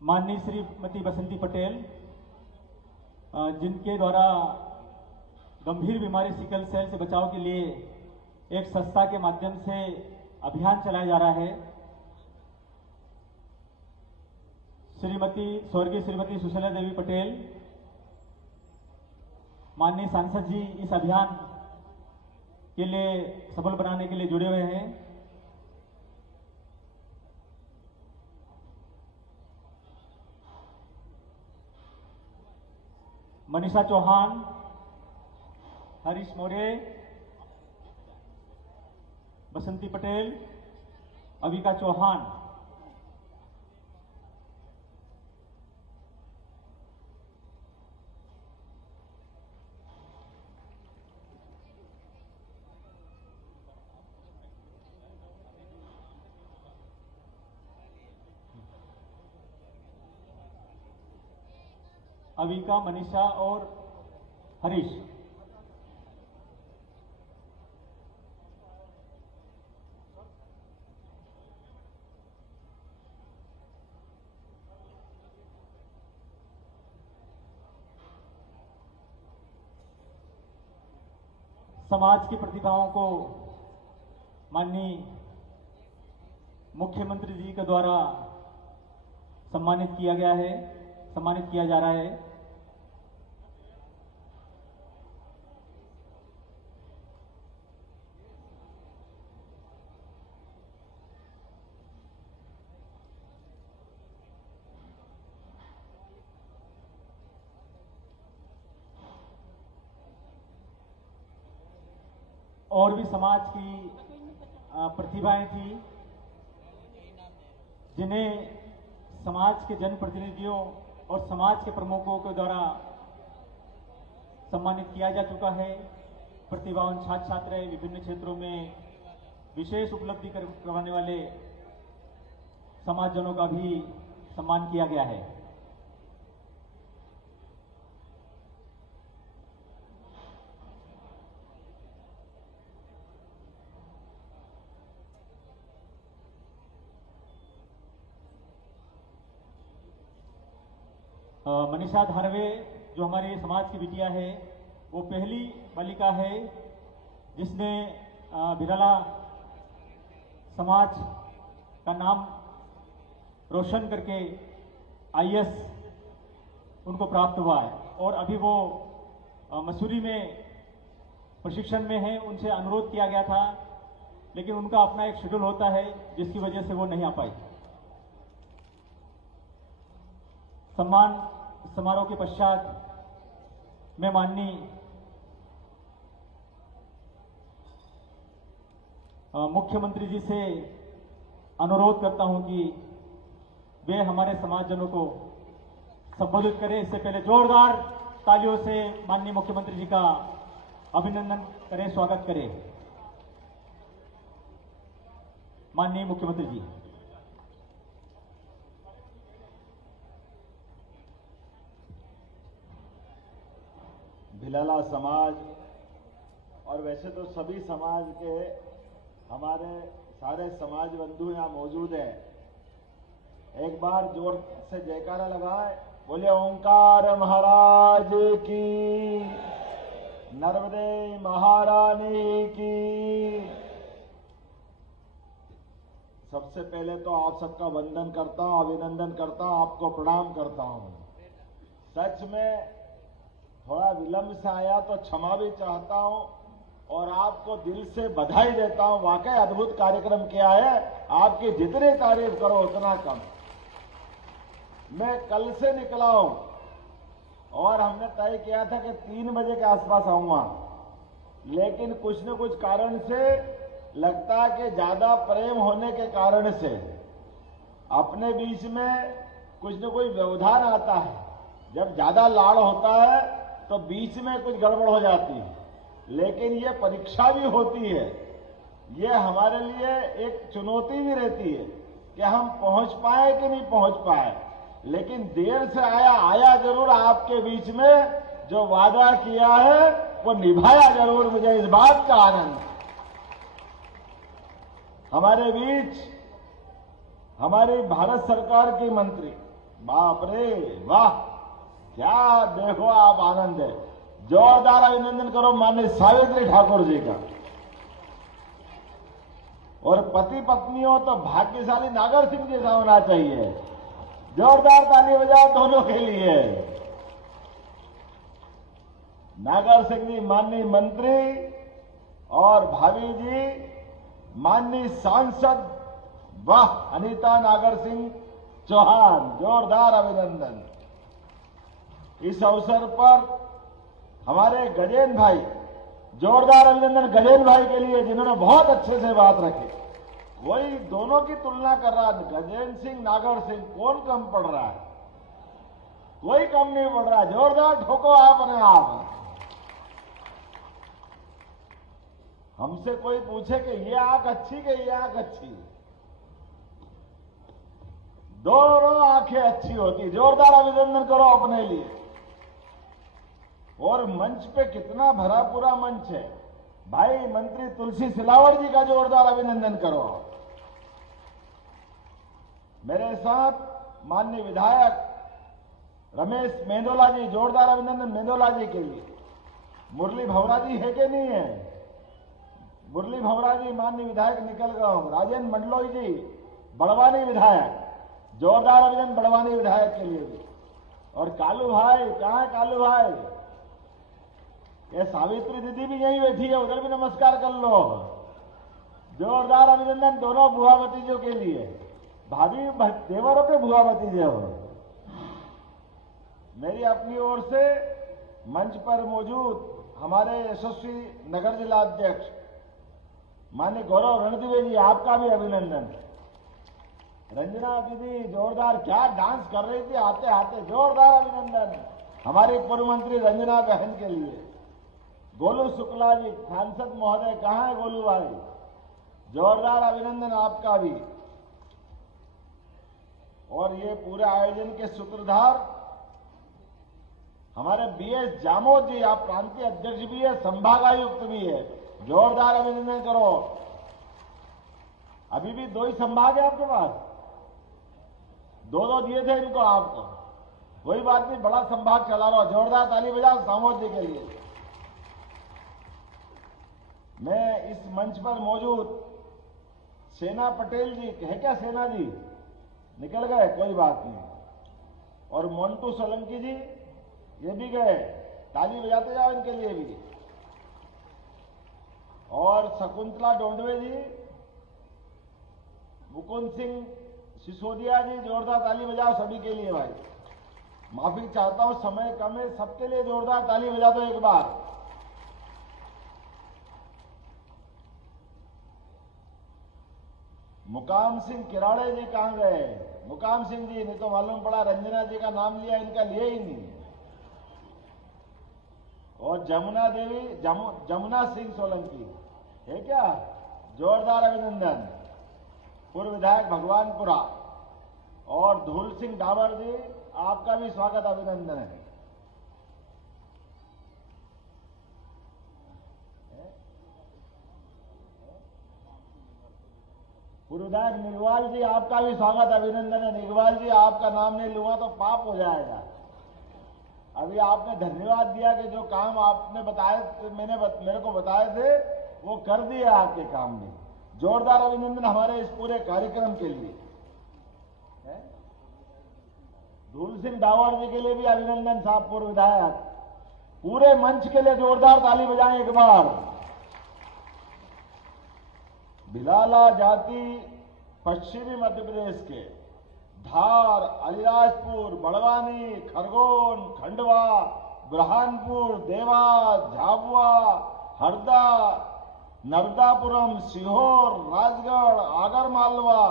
माननीय श्रीमती बसंती पटेल, जिनके द्वारा गंभीर बीमारी सिकल सेल से बचाव के लिए एक संस्था के माध्यम से अभियान चलाया जा रहा है। स्वर्गीय श्रीमती सुशीला देवी पटेल, माननीय सांसद जी इस अभियान के लिए सफल बनाने के लिए जुड़े हुए हैं। मनीषा चौहान, हरीश मौर्य, बसंती पटेल, अविका चौहान, अविका, मनीषा और हरीश। समाज की प्रतिभाओं को माननीय मुख्यमंत्री जी के द्वारा सम्मानित किया गया है, सम्मानित किया जा रहा है। और भी समाज की प्रतिभाएं थी जिन्हें समाज के जनप्रतिनिधियों और समाज के प्रमुखों के द्वारा सम्मानित किया जा चुका है। प्रतिभावान छात्र छात्राएं विभिन्न क्षेत्रों में विशेष उपलब्धि करवाने वाले समाजजनों का भी सम्मान किया गया है। मनीषा धारवे जो हमारे समाज की बिटिया है, वो पहली बालिका है जिसने भिलाला समाज का नाम रोशन करके IAS उनको प्राप्त हुआ है। और अभी वो मसूरी में प्रशिक्षण में है। उनसे अनुरोध किया गया था, लेकिन उनका अपना एक शेड्यूल होता है जिसकी वजह से वो नहीं आ पाई। सम्मान समारोह के पश्चात मैं माननीय मुख्यमंत्री जी से अनुरोध करता हूं कि वे हमारे समाजजनों को संबोधित करें। इससे पहले जोरदार तालियों से माननीय मुख्यमंत्री जी का अभिनंदन करें, स्वागत करें। माननीय मुख्यमंत्री जी। भिलाला समाज और वैसे तो सभी समाज के हमारे सारे समाज बंधु यहाँ मौजूद हैं। एक बार जोर से जयकारा लगाए, बोले ओंकार महाराज की, नर्मदे महारानी की। सबसे पहले तो आप सबका वंदन करता हूं, अभिनंदन करता हूं, आपको प्रणाम करता हूं। सच में थोड़ा विलंब से आया तो क्षमा भी चाहता हूं और आपको दिल से बधाई देता हूं। वाकई अद्भुत कार्यक्रम किया है, आपकी जितनी तारीफ करो उतना कम। मैं कल से निकला हूं और हमने तय किया था कि 3 बजे के आसपास आऊंगा, लेकिन कुछ न कुछ कारण से लगता है कि ज्यादा प्रेम होने के कारण से अपने बीच में कुछ न कुछ व्यवधान आता है। जब ज्यादा लाड़ होता है तो बीच में कुछ गड़बड़ हो जाती है, लेकिन ये परीक्षा भी होती है। ये हमारे लिए एक चुनौती भी रहती है कि हम पहुंच पाए कि नहीं पहुंच पाए, लेकिन देर से आया जरूर। आपके बीच में जो वादा किया है वो निभाया जरूर। मुझे इस बात का आनंद। हमारे बीच हमारी भारत सरकार की मंत्री, बाप रे वाह, क्या देखो आप आनंद है। जोरदार अभिनंदन करो माननीय सावित्री ठाकुर जी का। और पति पत्नी हो तो भाग्यशाली नागर सिंह जैसा होना चाहिए। जोरदार ताली बजाओ दोनों के लिए। नागर सिंह जी माननीय मंत्री और भाभी जी माननीय सांसद, वाह, अनीता नागर सिंह चौहान, जोरदार अभिनंदन। इस अवसर पर हमारे गजेन भाई, जोरदार अभिनंदन गजेन भाई के लिए जिन्होंने बहुत अच्छे से बात रखी। वही दोनों की तुलना कर रहा है, गजेन सिंह नागर सिंह, कौन कम पड़ रहा है? कोई कम नहीं पड़ रहा है। जोरदार ठोको आपने आप। हमसे कोई पूछे कि ये आंख अच्छी कि ये आंख अच्छी, दोनों आंखें अच्छी होती। जोरदार अभिनंदन करो अपने लिए। और मंच पे कितना भरा पूरा मंच है भाई। मंत्री तुलसी सिलावट जी का जोरदार अभिनंदन करो। मेरे साथ माननीय विधायक रमेश मेंदोला जी, जोरदार अभिनंदन मेंदोला जी के लिए। मुरली भवरा जी है कि नहीं है? मुरली भवरा जी माननीय विधायक निकल गए। राजेंद्र मंडलोई जी बड़वानी विधायक, जोरदार अभिनंदन बड़वानी विधायक के लिए भी। और कालू भाई, कहां है कालू भाई? ये सावित्री दीदी भी यहीं बैठी है, उधर भी नमस्कार कर लो। जोरदार अभिनंदन दोनों बुआ भतीजों के लिए। भाभी देवरों के बुआ भतीजे हो। मेरी अपनी ओर से मंच पर मौजूद हमारे यशस्वी नगर जिला अध्यक्ष माननीय गौरव रणदिवे जी, आपका भी अभिनंदन। रंजना दीदी जोरदार, क्या डांस कर रही थी आते आते, जोरदार अभिनंदन हमारी पूर्व मंत्री रंजना बहन के लिए। गोलू शुक्ला जी सांसद महोदय, कहां है गोलू भाई? जोरदार अभिनंदन आपका भी। और ये पूरे आयोजन के सूत्रधार हमारे BS जामोद जी, आप प्रांतीय अध्यक्ष भी है, संभागायुक्त भी है। जोरदार अभिनंदन करो। अभी भी 2 ही संभाग है आपके पास, 2 दिए थे इनको आपको। कोई बात नहीं, बड़ा संभाग चला रहा हूं। जोरदार ताली बजाओ सामोद जी के लिए। मैं इस मंच पर मौजूद सेना पटेल जी, है क्या सेना जी? निकल गए, कोई बात नहीं। और मोन्टू सोलंकी जी, ये भी गए, ताली बजाते जाओ इनके लिए भी। और शकुंतला डोंडवे जी, मुकुंद सिंह सिसोदिया जी, जोरदार ताली बजाओ सभी के लिए भाई। माफी चाहता हूं, समय कम है, सबके लिए जोरदार ताली बजा दो एक बार। मुकाम सिंह किराड़े जी कहां गए? मुकाम सिंह जी, नहीं तो मालूम पड़ा रंजना जी का नाम लिया, इनका लिया ही नहीं। और जमुना देवी, जमुना सिंह सोलंकी है क्या? जोरदार अभिनंदन। पूर्व विधायक भगवानपुरा। और धूल सिंह डावर जी, आपका भी स्वागत, अभिनंदन है। पूर्व विधायक निगवाल जी, आपका भी स्वागत, अभिनंदन है। निगवाल जी, आपका नाम नहीं लूंगा तो पाप हो जाएगा। अभी आपने धन्यवाद दिया कि जो काम आपने बताए, मेरे को बताए थे, वो कर दिया आपके काम ने। जोरदार अभिनंदन हमारे इस पूरे कार्यक्रम के लिए। धूल सिंह डावर जी के लिए भी अभिनंदन साहब, पूर्व विधायक। पूरे मंच के लिए जोरदार ताली बजाएं एक बार। भिलाला जाति पश्चिमी मध्य प्रदेश के धार, अलीराजपुर, बड़वानी, खरगोन, खंडवा, बुरहानपुर, देवास, झाबुआ, हरदा, नर्मदापुरम, सीहोर, राजगढ़, आगरमालवा,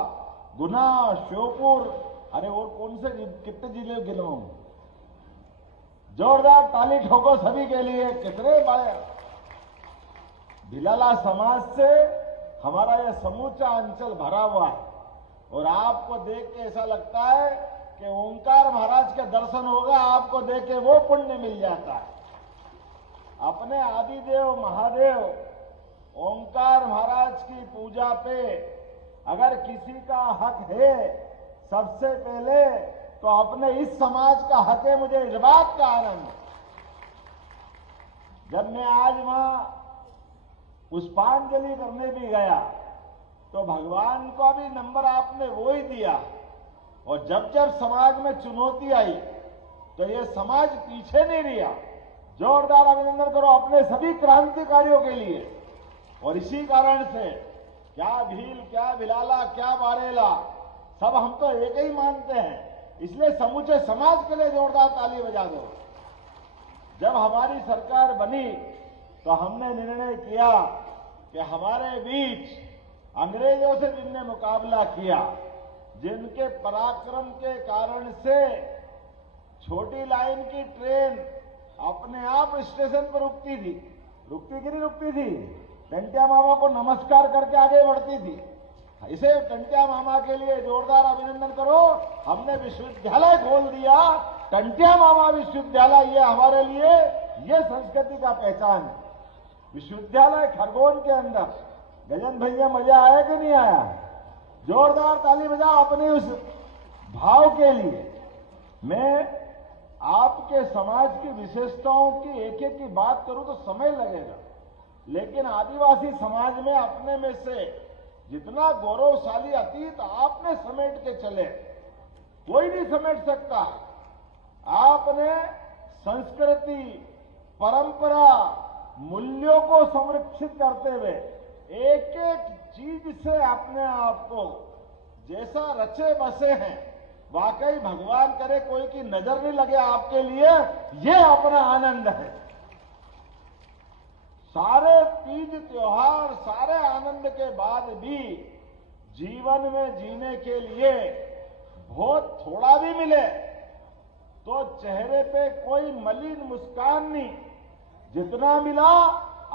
गुना, श्योपुर, अरे और कौन से कितने जिले गिनूं? जोरदार ताली ठोको सभी के लिए। कितने बड़े भिलाला समाज से हमारा यह समूचा अंचल भरा हुआ है। और आपको देख के ऐसा लगता है कि ओंकार महाराज के दर्शन होगा, आपको देख के वो पुण्य मिल जाता है। अपने आदिदेव महादेव ओंकार महाराज की पूजा पे अगर किसी का हक है, सबसे पहले तो अपने इस समाज का हक है। मुझे इस बात का आनंद, जब मैं आज वहां पुष्पांजलि करने भी गया तो भगवान का भी नंबर आपने वो ही दिया। और जब जब समाज में चुनौती आई तो ये समाज पीछे नहीं रहा। जोरदार अभिनंदन करो अपने सभी क्रांतिकारियों के लिए। और इसी कारण से क्या भील, क्या भिलाला, क्या बारेला, सब हम तो एक ही मानते हैं। इसलिए समूचे समाज के लिए जोरदार ताली बजा दो। जब हमारी सरकार बनी तो हमने निर्णय किया कि हमारे बीच अंग्रेजों से जिनने मुकाबला किया, जिनके पराक्रम के कारण से छोटी लाइन की ट्रेन अपने आप स्टेशन पर रुकती थी, रुकती कि नहीं रुकती थी? टंटिया मामा को नमस्कार करके आगे बढ़ती थी। इसे टंटिया मामा के लिए जोरदार अभिनंदन करो। हमने विश्वविद्यालय खोल दिया, टंटिया मामा विश्वविद्यालय, ये हमारे लिए ये संस्कृति का पहचान है। विश्वविद्यालय खरगोन के अंदर। गजन भैया, मजा आया कि नहीं आया? जोरदार ताली बजाओ अपने उस भाव के लिए। मैं आपके समाज की विशेषताओं की एक एक की बात करूं तो समय लगेगा, लेकिन आदिवासी समाज में अपने में से जितना गौरवशाली अतीत आपने समेट के चले, कोई नहीं समेट सकता। आपने संस्कृति, परंपरा, मूल्यों को संरक्षित करते हुए एक एक चीज से अपने आप को जैसा रचे बसे हैं, वाकई भगवान करे कोई की नजर नहीं लगे आपके लिए, ये अपना आनंद है। सारे तीज त्योहार, सारे आनंद के बाद भी जीवन में जीने के लिए बहुत थोड़ा भी मिले तो चेहरे पे कोई मलिन मुस्कान नहीं। जितना मिला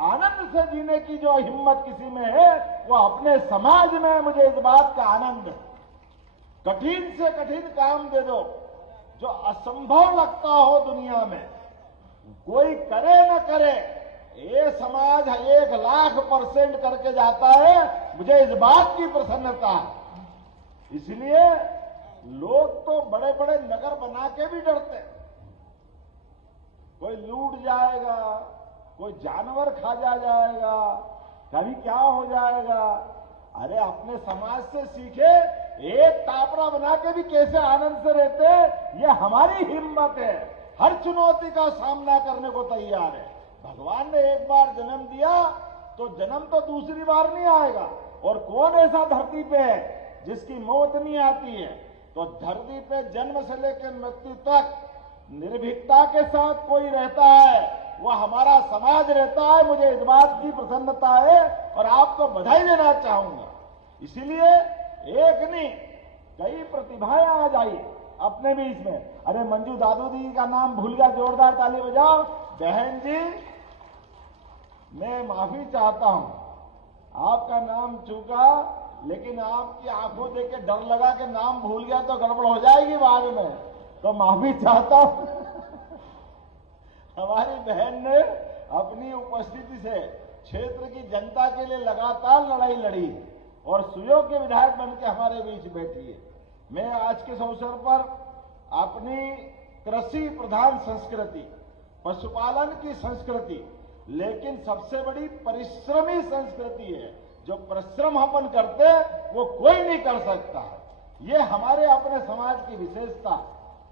आनंद से जीने की जो हिम्मत किसी में है, वो अपने समाज में, मुझे इस बात का आनंद है। कठिन से कठिन काम दे दो, जो असंभव लगता हो दुनिया में, कोई करे न करे, ये समाज 1,00,000% करके जाता है। मुझे इस बात की प्रसन्नता है। इसलिए लोग तो बड़े बड़े नगर बना के भी डरते हैं। कोई लूट जाएगा, कोई जानवर खा जाएगा, कभी क्या हो जाएगा। अरे अपने समाज से सीखे, एक टापरा बना के भी कैसे आनंद से रहते हैं। ये हमारी हिम्मत है, हर चुनौती का सामना करने को तैयार है। भगवान ने एक बार जन्म दिया तो जन्म तो दूसरी बार नहीं आएगा। और कौन ऐसा धरती पे है जिसकी मौत नहीं आती है। तो धरती पे जन्म से लेकर मृत्यु तक निर्भीकता के साथ कोई रहता है, वह हमारा समाज रहता है। मुझे इस बात की प्रसन्नता है और आपको बधाई देना चाहूंगा। इसीलिए एक नहीं, कई प्रतिभाएं आज आई अपने बीच में। अरे मंजू दादू दी का नाम भूल गया, जोरदार ताली बजाओ। बहन जी, मैं माफी चाहता हूं, आपका नाम चूका, लेकिन आपकी आंखों देख के डर लगा कि नाम भूल गया तो गड़बड़ हो जाएगी बाद में, तो माफी चाहता हूं। हमारी बहन ने अपनी उपस्थिति से क्षेत्र की जनता के लिए लगातार लड़ाई लड़ी और सुयोग्य विधायक बनकर हमारे बीच बैठी है। मैं आज के इस अवसर पर अपनी कृषि प्रधान संस्कृति, पशुपालन की संस्कृति, लेकिन सबसे बड़ी परिश्रमी संस्कृति है। जो परिश्रम अपन करते हैं वो कोई नहीं कर सकता। ये हमारे अपने समाज की विशेषता।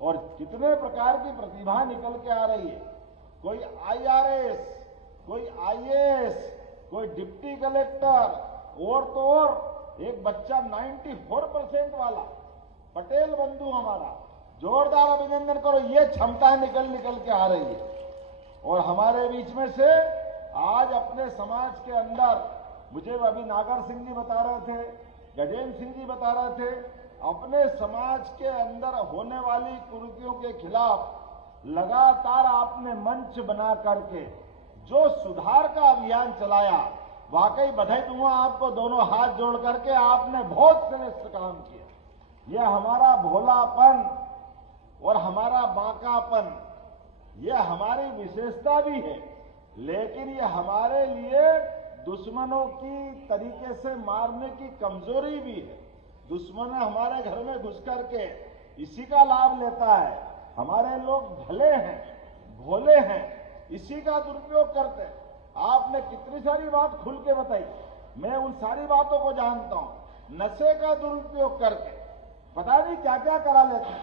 और कितने प्रकार की प्रतिभा निकल के आ रही है। कोई IRS, कोई IAS, कोई डिप्टी कलेक्टर, और तो और एक बच्चा 94% वाला, पटेल बंधु हमारा, जोरदार अभिनंदन करो। ये क्षमताएं निकल के आ रही है। और हमारे बीच में से आज अपने समाज के अंदर, मुझे अभी नागर सिंह जी बता रहे थे, गजेंद्र सिंह जी बता रहे थे, अपने समाज के अंदर होने वाली कुरीतियों के खिलाफ लगातार आपने मंच बना करके जो सुधार का अभियान चलाया, वाकई बधाई दूंगा आपको। दोनों हाथ जोड़ करके आपने बहुत श्रेष्ठ काम किया। यह हमारा भोलापन और हमारा बांकापन, यह हमारी विशेषता भी है, लेकिन यह हमारे लिए दुश्मनों की तरीके से मारने की कमजोरी भी है। दुश्मन हमारे घर में घुस करके इसी का लाभ लेता है। हमारे लोग भले हैं, भोले हैं, इसी का दुरुपयोग करते हैं। आपने कितनी सारी बात खुल के बताई, मैं उन सारी बातों को जानता हूं। नशे का दुरुपयोग करके पता नहीं क्या क्या करा लेते हैं।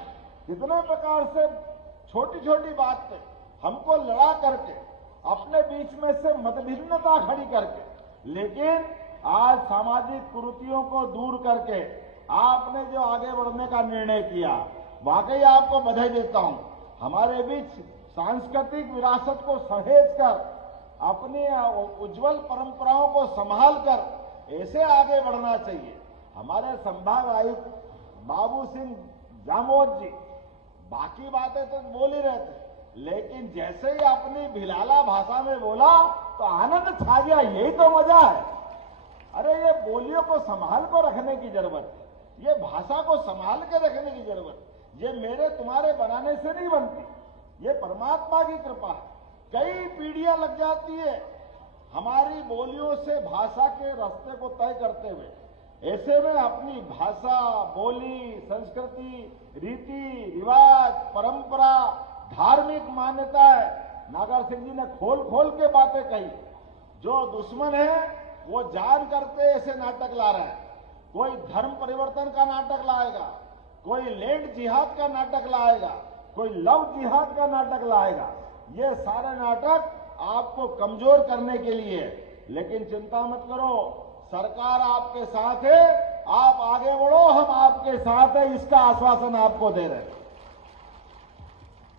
कितने प्रकार से छोटी छोटी बात पे हमको लड़ा करके, अपने बीच में से मतभिन्नता खड़ी करके, लेकिन आज सामाजिक कुरीतियों को दूर करके आपने जो आगे बढ़ने का निर्णय किया, वाकई आपको बधाई देता हूं। हमारे बीच सांस्कृतिक विरासत को सहेज कर, अपनी उज्जवल परंपराओं को संभाल कर ऐसे आगे बढ़ना चाहिए। हमारे संभाग आयुक्त बाबू सिंह जामोद जी बाकी बातें तो बोल ही रहे थे, लेकिन जैसे ही अपनी भिलाला भाषा में बोला तो आनंद छा गया। यही तो मजा है। अरे ये बोलियों को संभाल को रखने की जरूरत है, ये भाषा को संभाल के रखने की जरूरत है। ये मेरे तुम्हारे बनाने से नहीं बनती, ये परमात्मा की कृपा है। कई पीढ़ियां लग जाती है हमारी बोलियों से भाषा के रास्ते को तय करते हुए। ऐसे में अपनी भाषा, बोली, संस्कृति, रीति रिवाज, परंपरा, धार्मिक मान्यताएं, नागर सिंह जी ने खोल खोल के बातें कही। जो दुश्मन है वो जान करके ऐसे नाटक ला रहा है। कोई धर्म परिवर्तन का नाटक लाएगा, कोई लैंड जिहाद का नाटक लाएगा, कोई लव जिहाद का नाटक लाएगा। ये सारे नाटक आपको कमजोर करने के लिए। लेकिन चिंता मत करो, सरकार आपके साथ है, आप आगे बढ़ो, हम आपके साथ है, इसका आश्वासन आपको दे रहे हैं।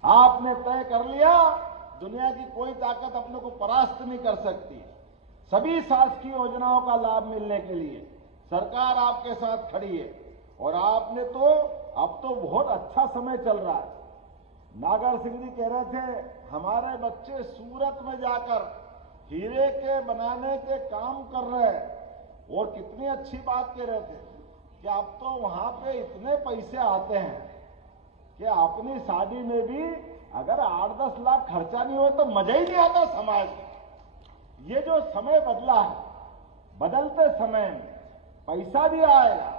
आपने तय कर लिया, दुनिया की कोई ताकत अपने को परास्त नहीं कर सकती। सभी शासकीय योजनाओं का लाभ मिलने के लिए सरकार आपके साथ खड़ी है। और आपने तो अब तो बहुत अच्छा समय चल रहा है। नागर सिंह जी कह रहे थे हमारे बच्चे सूरत में जाकर हीरे के बनाने के काम कर रहे हैं, और कितनी अच्छी बात कह रहे थे कि अब तो वहां पे इतने पैसे आते हैं कि अपनी शादी में भी अगर 8-10 लाख खर्चा नहीं हो तो मजा ही नहीं आता समाज में। ये जो समय बदला है, बदलते समय में पैसा भी आएगा,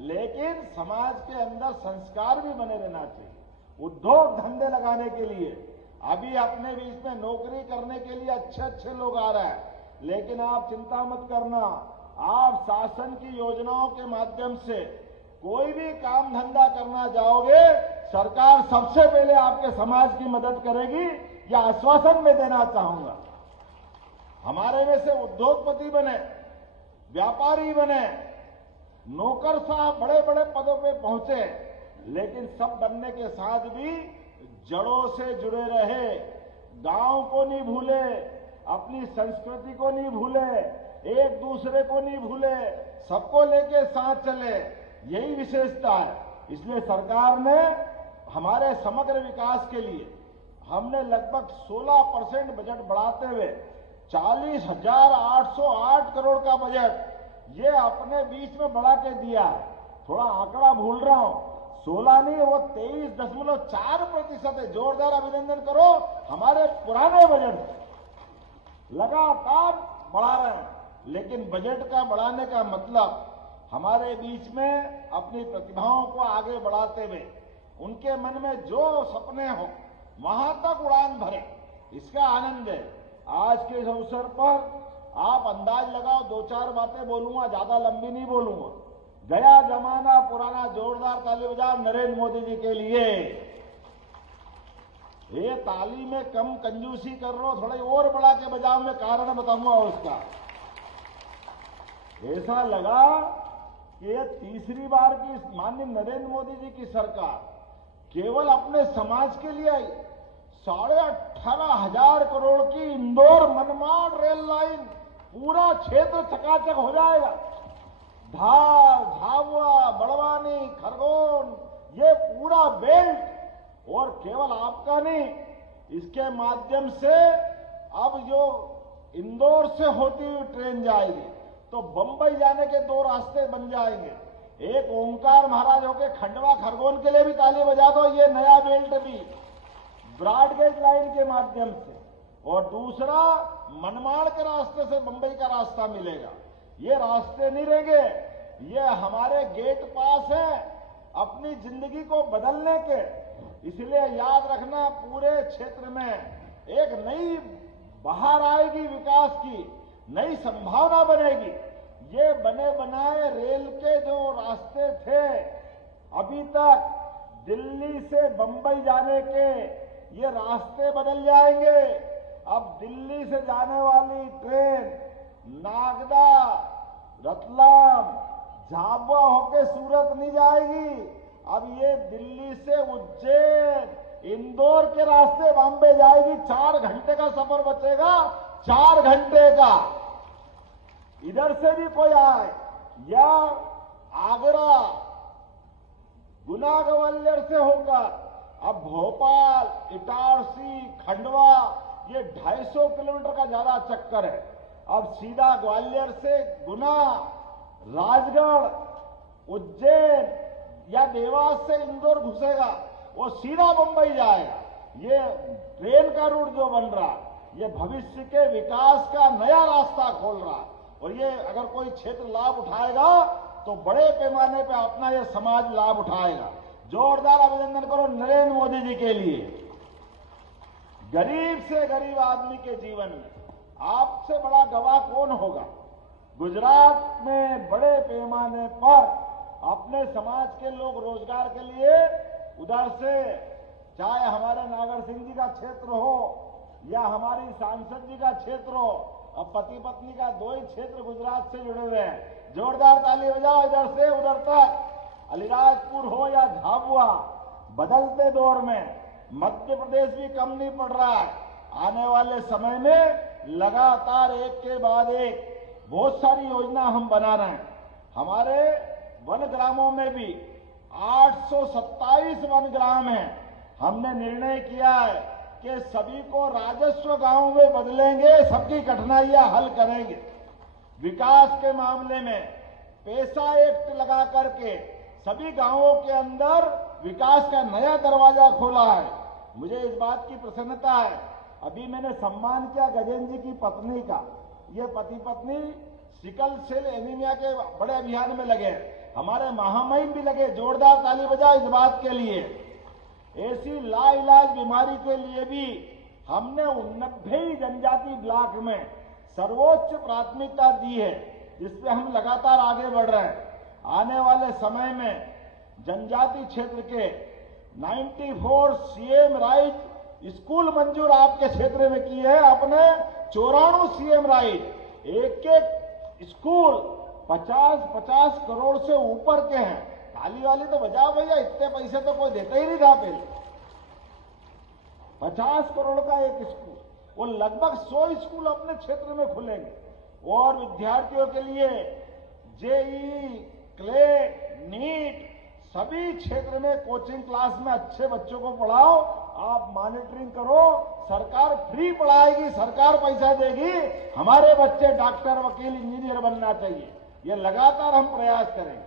लेकिन समाज के अंदर संस्कार भी बने रहना चाहिए। उद्योग धंधे लगाने के लिए अभी अपने बीच में नौकरी करने के लिए अच्छे अच्छे लोग आ रहे हैं, लेकिन आप चिंता मत करना, आप शासन की योजनाओं के माध्यम से कोई भी काम धंधा करना जाओगे, सरकार सबसे पहले आपके समाज की मदद करेगी, यह आश्वासन मैं देना चाहूंगा। हमारे में से उद्योगपति बने, व्यापारी बने, नौकर साहब बड़े बड़े पदों पे पहुंचे, लेकिन सब बनने के साथ भी जड़ों से जुड़े रहे, गांव को नहीं भूले, अपनी संस्कृति को नहीं भूले, एक दूसरे को नहीं भूले, सबको लेके साथ चले, यही विशेषता है। इसलिए सरकार ने हमारे समग्र विकास के लिए हमने लगभग 16% बजट बढ़ाते हुए 40,808 करोड़ का बजट ये अपने बीच में बढ़ा के दिया है। थोड़ा आंकड़ा भूल रहा हूं, 16 नहीं, वो 23.4% है। जोरदार अभिनंदन करो हमारे पुराने बजट से लगातार बढ़ा रहे हैं, लेकिन बजट का बढ़ाने का मतलब हमारे बीच में अपनी प्रतिभाओं को आगे बढ़ाते हुए उनके मन में जो सपने हो वहां तक उड़ान भरे, इसका आनंद है। आज के इस अवसर पर आप अंदाज लगाओ, 2-4 बातें बोलूंगा, ज्यादा लंबी नहीं बोलूंगा। गया जमाना पुराना, जोरदार ताली बजाओ नरेंद्र मोदी जी के लिए। ये ताली में कम कंजूसी कर रहे हो, थोड़ा और बढ़ा के बजाओ, मैं कारण बताऊंगा उसका। ऐसा लगा कि ये तीसरी बार की माननीय नरेंद्र मोदी जी की सरकार केवल अपने समाज के लिए आई। 18,500 करोड़ की इंदौर मनमाड़ रेल लाइन, पूरा क्षेत्र चकाचक हो जाएगा। धार, झाबुआ, बड़वानी, खरगोन, ये पूरा बेल्ट, और केवल आपका नहीं, इसके माध्यम से अब जो इंदौर से होती हुई ट्रेन जाएगी तो बंबई जाने के 2 रास्ते बन जाएंगे। एक ओंकार महाराज होके खंडवा खरगोन के लिए भी ताली बजा दो, ये नया बेल्ट भी ब्रॉडगेज लाइन के माध्यम से, और दूसरा मनमाड़ के रास्ते से बंबई का रास्ता मिलेगा। ये रास्ते नहीं रहेंगे, ये हमारे गेट पास है अपनी जिंदगी को बदलने के। इसलिए याद रखना, पूरे क्षेत्र में एक नई बहार आएगी, विकास की नई संभावना बनेगी। ये बने बनाए रेल के जो रास्ते थे अभी तक, दिल्ली से बंबई जाने के, ये रास्ते बदल जाएंगे। अब दिल्ली से जाने वाली ट्रेन नागदा, रतलाम, झाबुआ होके सूरत नहीं जाएगी। अब ये दिल्ली से उज्जैन, इंदौर के रास्ते बॉम्बे जाएगी। 4 घंटे का सफर बचेगा, 4 घंटे का। इधर से भी कोई आए, या आगरा, गुना ग्वालियर से होकर अब भोपाल, इटारसी, खंडवा, ये 250 किलोमीटर का ज्यादा चक्कर है। अब सीधा ग्वालियर से गुना, राजगढ़, उज्जैन या देवास से इंदौर घुसेगा, वो सीधा बंबई जाएगा। ये ट्रेन का रूट जो बन रहा, ये भविष्य के विकास का नया रास्ता खोल रहा, और ये अगर कोई क्षेत्र लाभ उठाएगा तो बड़े पैमाने पे अपना ये समाज लाभ उठाएगा। जोरदार अभिनंदन करो नरेंद्र मोदी जी के लिए। गरीब से गरीब आदमी के जीवन में आपसे बड़ा गवाह कौन होगा? गुजरात में बड़े पैमाने पर अपने समाज के लोग रोजगार के लिए उधर से, चाहे हमारे नागर सिंह जी का क्षेत्र हो या हमारी सांसद जी का क्षेत्र हो, अब पति पत्नी का 2 ही क्षेत्र गुजरात से जुड़े हुए हैं। जोरदार ताली बजाओ, इधर से उधर तक, अलीराजपुर हो या झाबुआ। बदलते दौर में मध्य प्रदेश भी कम नहीं पड़ रहा है। आने वाले समय में लगातार एक के बाद एक बहुत सारी योजना हम बना रहे हैं। हमारे वन ग्रामों में भी 827 वन ग्राम हैं। हमने निर्णय किया है कि सभी को राजस्व गांव में बदलेंगे, सबकी कठिनाइयां हल करेंगे। विकास के मामले में पैसा एक्ट लगा करके सभी गांवों के अंदर विकास का नया दरवाजा खोला है। मुझे इस बात की प्रसन्नता है, अभी मैंने सम्मान किया गजेंद्र जी की पत्नी का। ये पति पत्नी सिकल सेल एनीमिया के बड़े अभियान में लगे हैं। हमारे महामहिम भी लगे। जोरदार ताली बजाओ इस बात के लिए। ऐसी लाइलाज बीमारी के लिए भी हमने 90 जनजाति ब्लॉक में सर्वोच्च प्राथमिकता दी है, जिससे हम लगातार आगे बढ़ रहे हैं। आने वाले समय में जनजाति क्षेत्र के 94 सीएम राइट स्कूल मंजूर आपके क्षेत्र में किए हैं। अपने 94 सीएम राइट, एक एक स्कूल 50-50 करोड़ से ऊपर के हैं। ताली वाली तो बजाओ भैया, इतने पैसे तो कोई देता ही नहीं था पहले। 50 करोड़ का एक स्कूल, वो लगभग 100 स्कूल अपने क्षेत्र में खुलेंगे। और विद्यार्थियों के लिए जेई, क्लेट, नीट सभी क्षेत्र में कोचिंग क्लास में अच्छे बच्चों को पढ़ाओ। आप मॉनिटरिंग करो, सरकार फ्री पढ़ाएगी, सरकार पैसा देगी। हमारे बच्चे डॉक्टर, वकील, इंजीनियर बनना चाहिए। ये लगातार हम प्रयास करेंगे।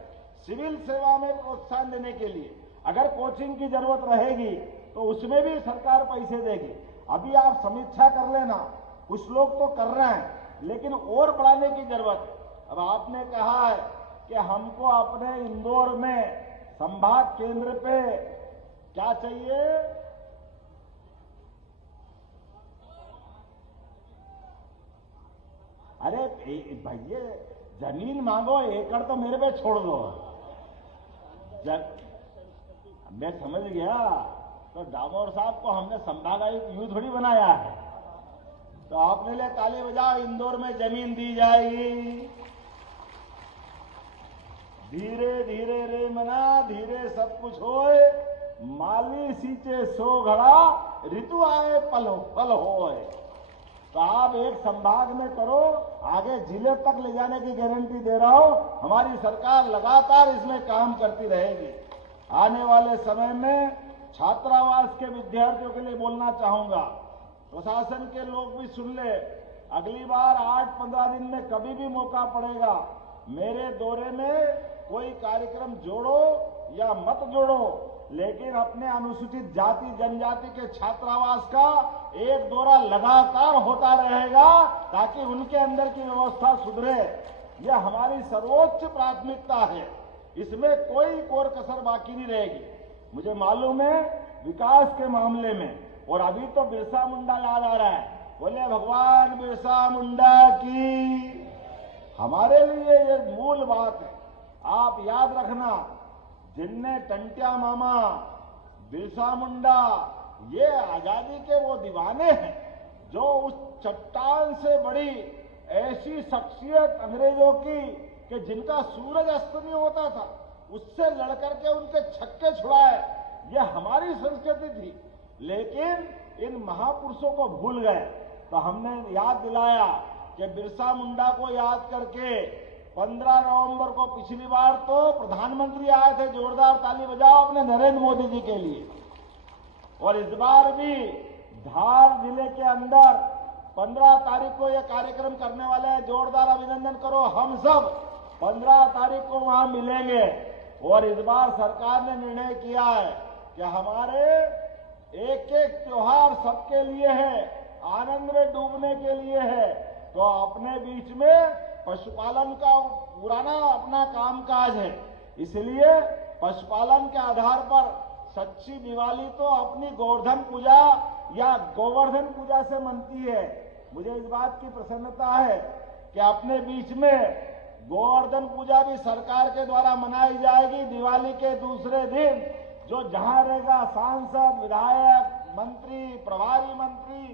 सिविल सेवा में प्रोत्साहन देने के लिए अगर कोचिंग की जरूरत रहेगी तो उसमें भी सरकार पैसे देगी। अभी आप समीक्षा कर लेना, कुछ लोग तो कर रहे हैं, लेकिन और बढ़ाने की जरूरत है। अब आपने कहा है कि हमको अपने इंदौर में संभाग केंद्र पे क्या चाहिए? अरे भैया जमीन मांगो, एकड़ तो मेरे पे छोड़ दो। मैं समझ गया, तो डामोर साहब को हमने संभागायुक्त यूं थोड़ी बनाया है। तो आपने ले ताली बजाओ, इंदौर में जमीन दी जाएगी। धीरे धीरे रे मना, धीरे सब कुछ होए। माली सींचे सो घड़ा, ऋतु आए फल होए। तो आप एक संभाग में करो, आगे जिले तक ले जाने की गारंटी दे रहा हूं। हमारी सरकार लगातार इसमें काम करती रहेगी। आने वाले समय में छात्रावास के विद्यार्थियों के लिए बोलना चाहूंगा, प्रशासन के लोग भी सुन ले। अगली बार 8-15 दिन में कभी भी मौका पड़ेगा, मेरे दौरे में कोई कार्यक्रम जोड़ो या मत जोड़ो, लेकिन अपने अनुसूचित जाति जनजाति के छात्रावास का एक दौरा लगातार होता रहेगा, ताकि उनके अंदर की व्यवस्था सुधरे। यह हमारी सर्वोच्च प्राथमिकता है, इसमें कोई कोर कसर बाकी नहीं रहेगी। मुझे मालूम है विकास के मामले में, और अभी तो बिरसा मुंडा याद आ रहा है, बोले भगवान बिरसा मुंडा की। हमारे लिए ये मूल बात है। आप याद रखना, जिनने टंटिया मामा, बिरसा मुंडा, ये आजादी के वो दीवाने हैं जो उस चट्टान से बड़ी ऐसी शख्सियत अंग्रेजों की कि जिनका सूरज अस्त नहीं होता था, उससे लड़कर के उनके छक्के छुड़ाए। ये हमारी संस्कृति थी, लेकिन इन महापुरुषों को भूल गए। तो हमने याद दिलाया कि बिरसा मुंडा को याद करके 15 नवंबर को पिछली बार तो प्रधानमंत्री आए थे। जोरदार ताली बजाओ अपने नरेंद्र मोदी जी के लिए। और इस बार भी धार जिले के अंदर 15 तारीख को यह कार्यक्रम करने वाले हैं। जोरदार अभिनंदन करो। हम सब 15 तारीख को वहां मिलेंगे। और इस बार सरकार ने निर्णय किया है कि हमारे एक एक त्योहार सबके लिए है, आनंद में डूबने के लिए है। तो अपने बीच में पशुपालन का पुराना अपना कामकाज है, इसलिए पशुपालन के आधार पर सच्ची दिवाली तो अपनी गोवर्धन पूजा या गोवर्धन पूजा से मनती है। मुझे इस बात की प्रसन्नता है कि अपने बीच में गोवर्धन पूजा भी सरकार के द्वारा मनाई जाएगी। दिवाली के दूसरे दिन जो जहां रहेगा, सांसद, विधायक, मंत्री, प्रभारी मंत्री,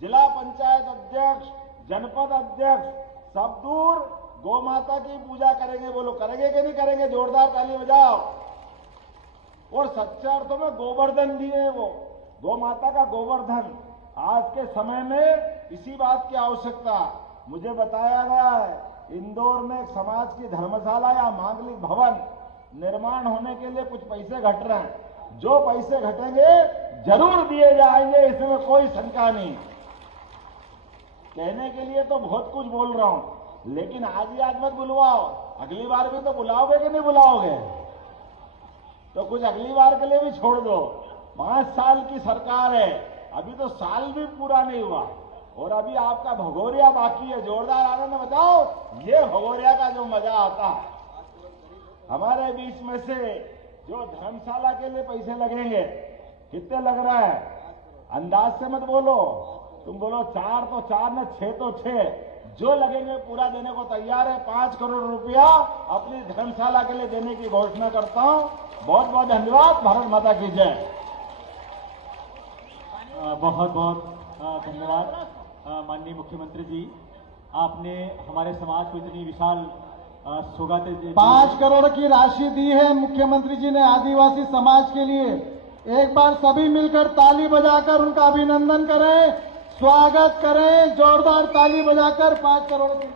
जिला पंचायत अध्यक्ष, जनपद अध्यक्ष, सब दूर गौ माता की पूजा करेंगे। बोलो करेंगे कि नहीं करेंगे? जोरदार ताली बजाओ। और सच्चे अर्थों में गोवर्धन दिए, वो गौ माता का गोवर्धन। आज के समय में इसी बात की आवश्यकता। मुझे बताया गया है इंदौर में एक समाज की धर्मशाला या मांगलिक भवन निर्माण होने के लिए कुछ पैसे घट रहे हैं। जो पैसे घटेंगे जरूर दिए जाएंगे, इसमें कोई शंका नहीं। कहने के लिए तो बहुत कुछ बोल रहा हूं, लेकिन आज ही आज मत बुलवाओ, अगली बार भी तो बुलाओगे कि नहीं बुलाओगे? तो कुछ अगली बार के लिए भी छोड़ दो। 5 साल की सरकार है, अभी तो साल भी पूरा नहीं हुआ और अभी आपका भगोरिया बाकी है। जोरदार आनंद बताओ, ये भगोरिया का जो मजा आता है। हमारे बीच में से जो धर्मशाला के लिए पैसे लगेंगे, कितने लग रहा है अंदाज से मत बोलो, तुम बोलो 4 तो 4 न 6 तो 6, जो लगेंगे पूरा देने को तैयार है। 5 करोड़ रुपया अपनी धर्मशाला के लिए देने की घोषणा करता हूं। बहुत बहुत धन्यवाद। भारत माता की जय। बहुत बहुत धन्यवाद माननीय मुख्यमंत्री जी, आपने हमारे समाज को इतनी विशाल सौगातें दी। 5 करोड़ की राशि दी है मुख्यमंत्री जी ने आदिवासी समाज के लिए। एक बार सभी मिलकर ताली बजाकर उनका अभिनंदन करें, स्वागत करें, जोरदार ताली बजाकर 5 करोड़ की।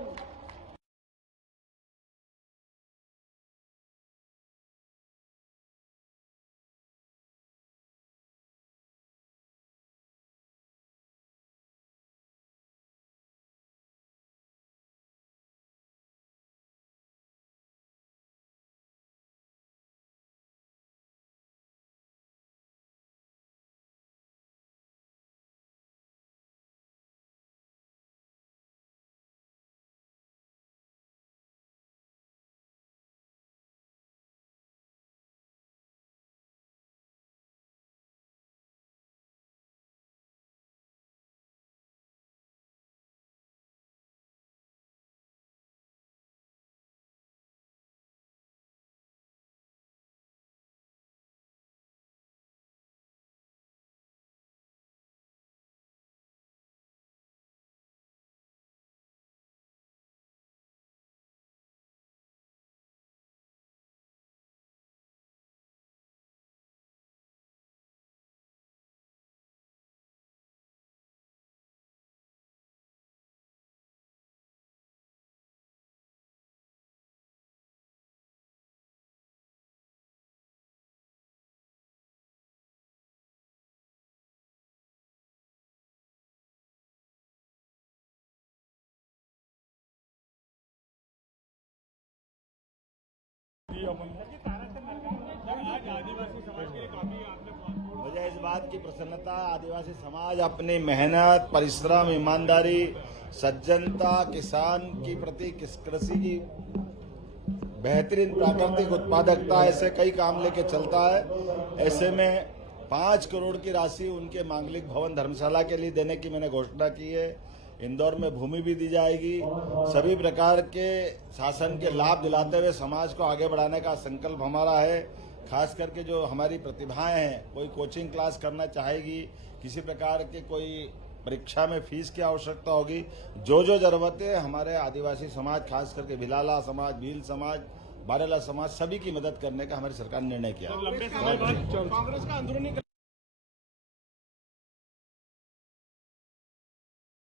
मुझे इस बात की प्रसन्नता, आदिवासी समाज अपनी मेहनत, परिश्रम, ईमानदारी, सज्जनता, किसान की प्रति कृषि की बेहतरीन प्राकृतिक उत्पादकता, ऐसे कई काम लेके चलता है। ऐसे में 5 करोड़ की राशि उनके मांगलिक भवन धर्मशाला के लिए देने की मैंने घोषणा की है। इंदौर में भूमि भी दी जाएगी। सभी प्रकार के शासन के लाभ दिलाते हुए समाज को आगे बढ़ाने का संकल्प हमारा है। खास करके जो हमारी प्रतिभाएं हैं, कोई कोचिंग क्लास करना चाहेगी, किसी प्रकार के कोई परीक्षा में फीस की आवश्यकता होगी, जो जो जरूरतें हमारे आदिवासी समाज, खास करके भिलाला समाज, भील समाज, बारेला समाज, सभी की मदद करने का हमारी सरकार ने निर्णय किया।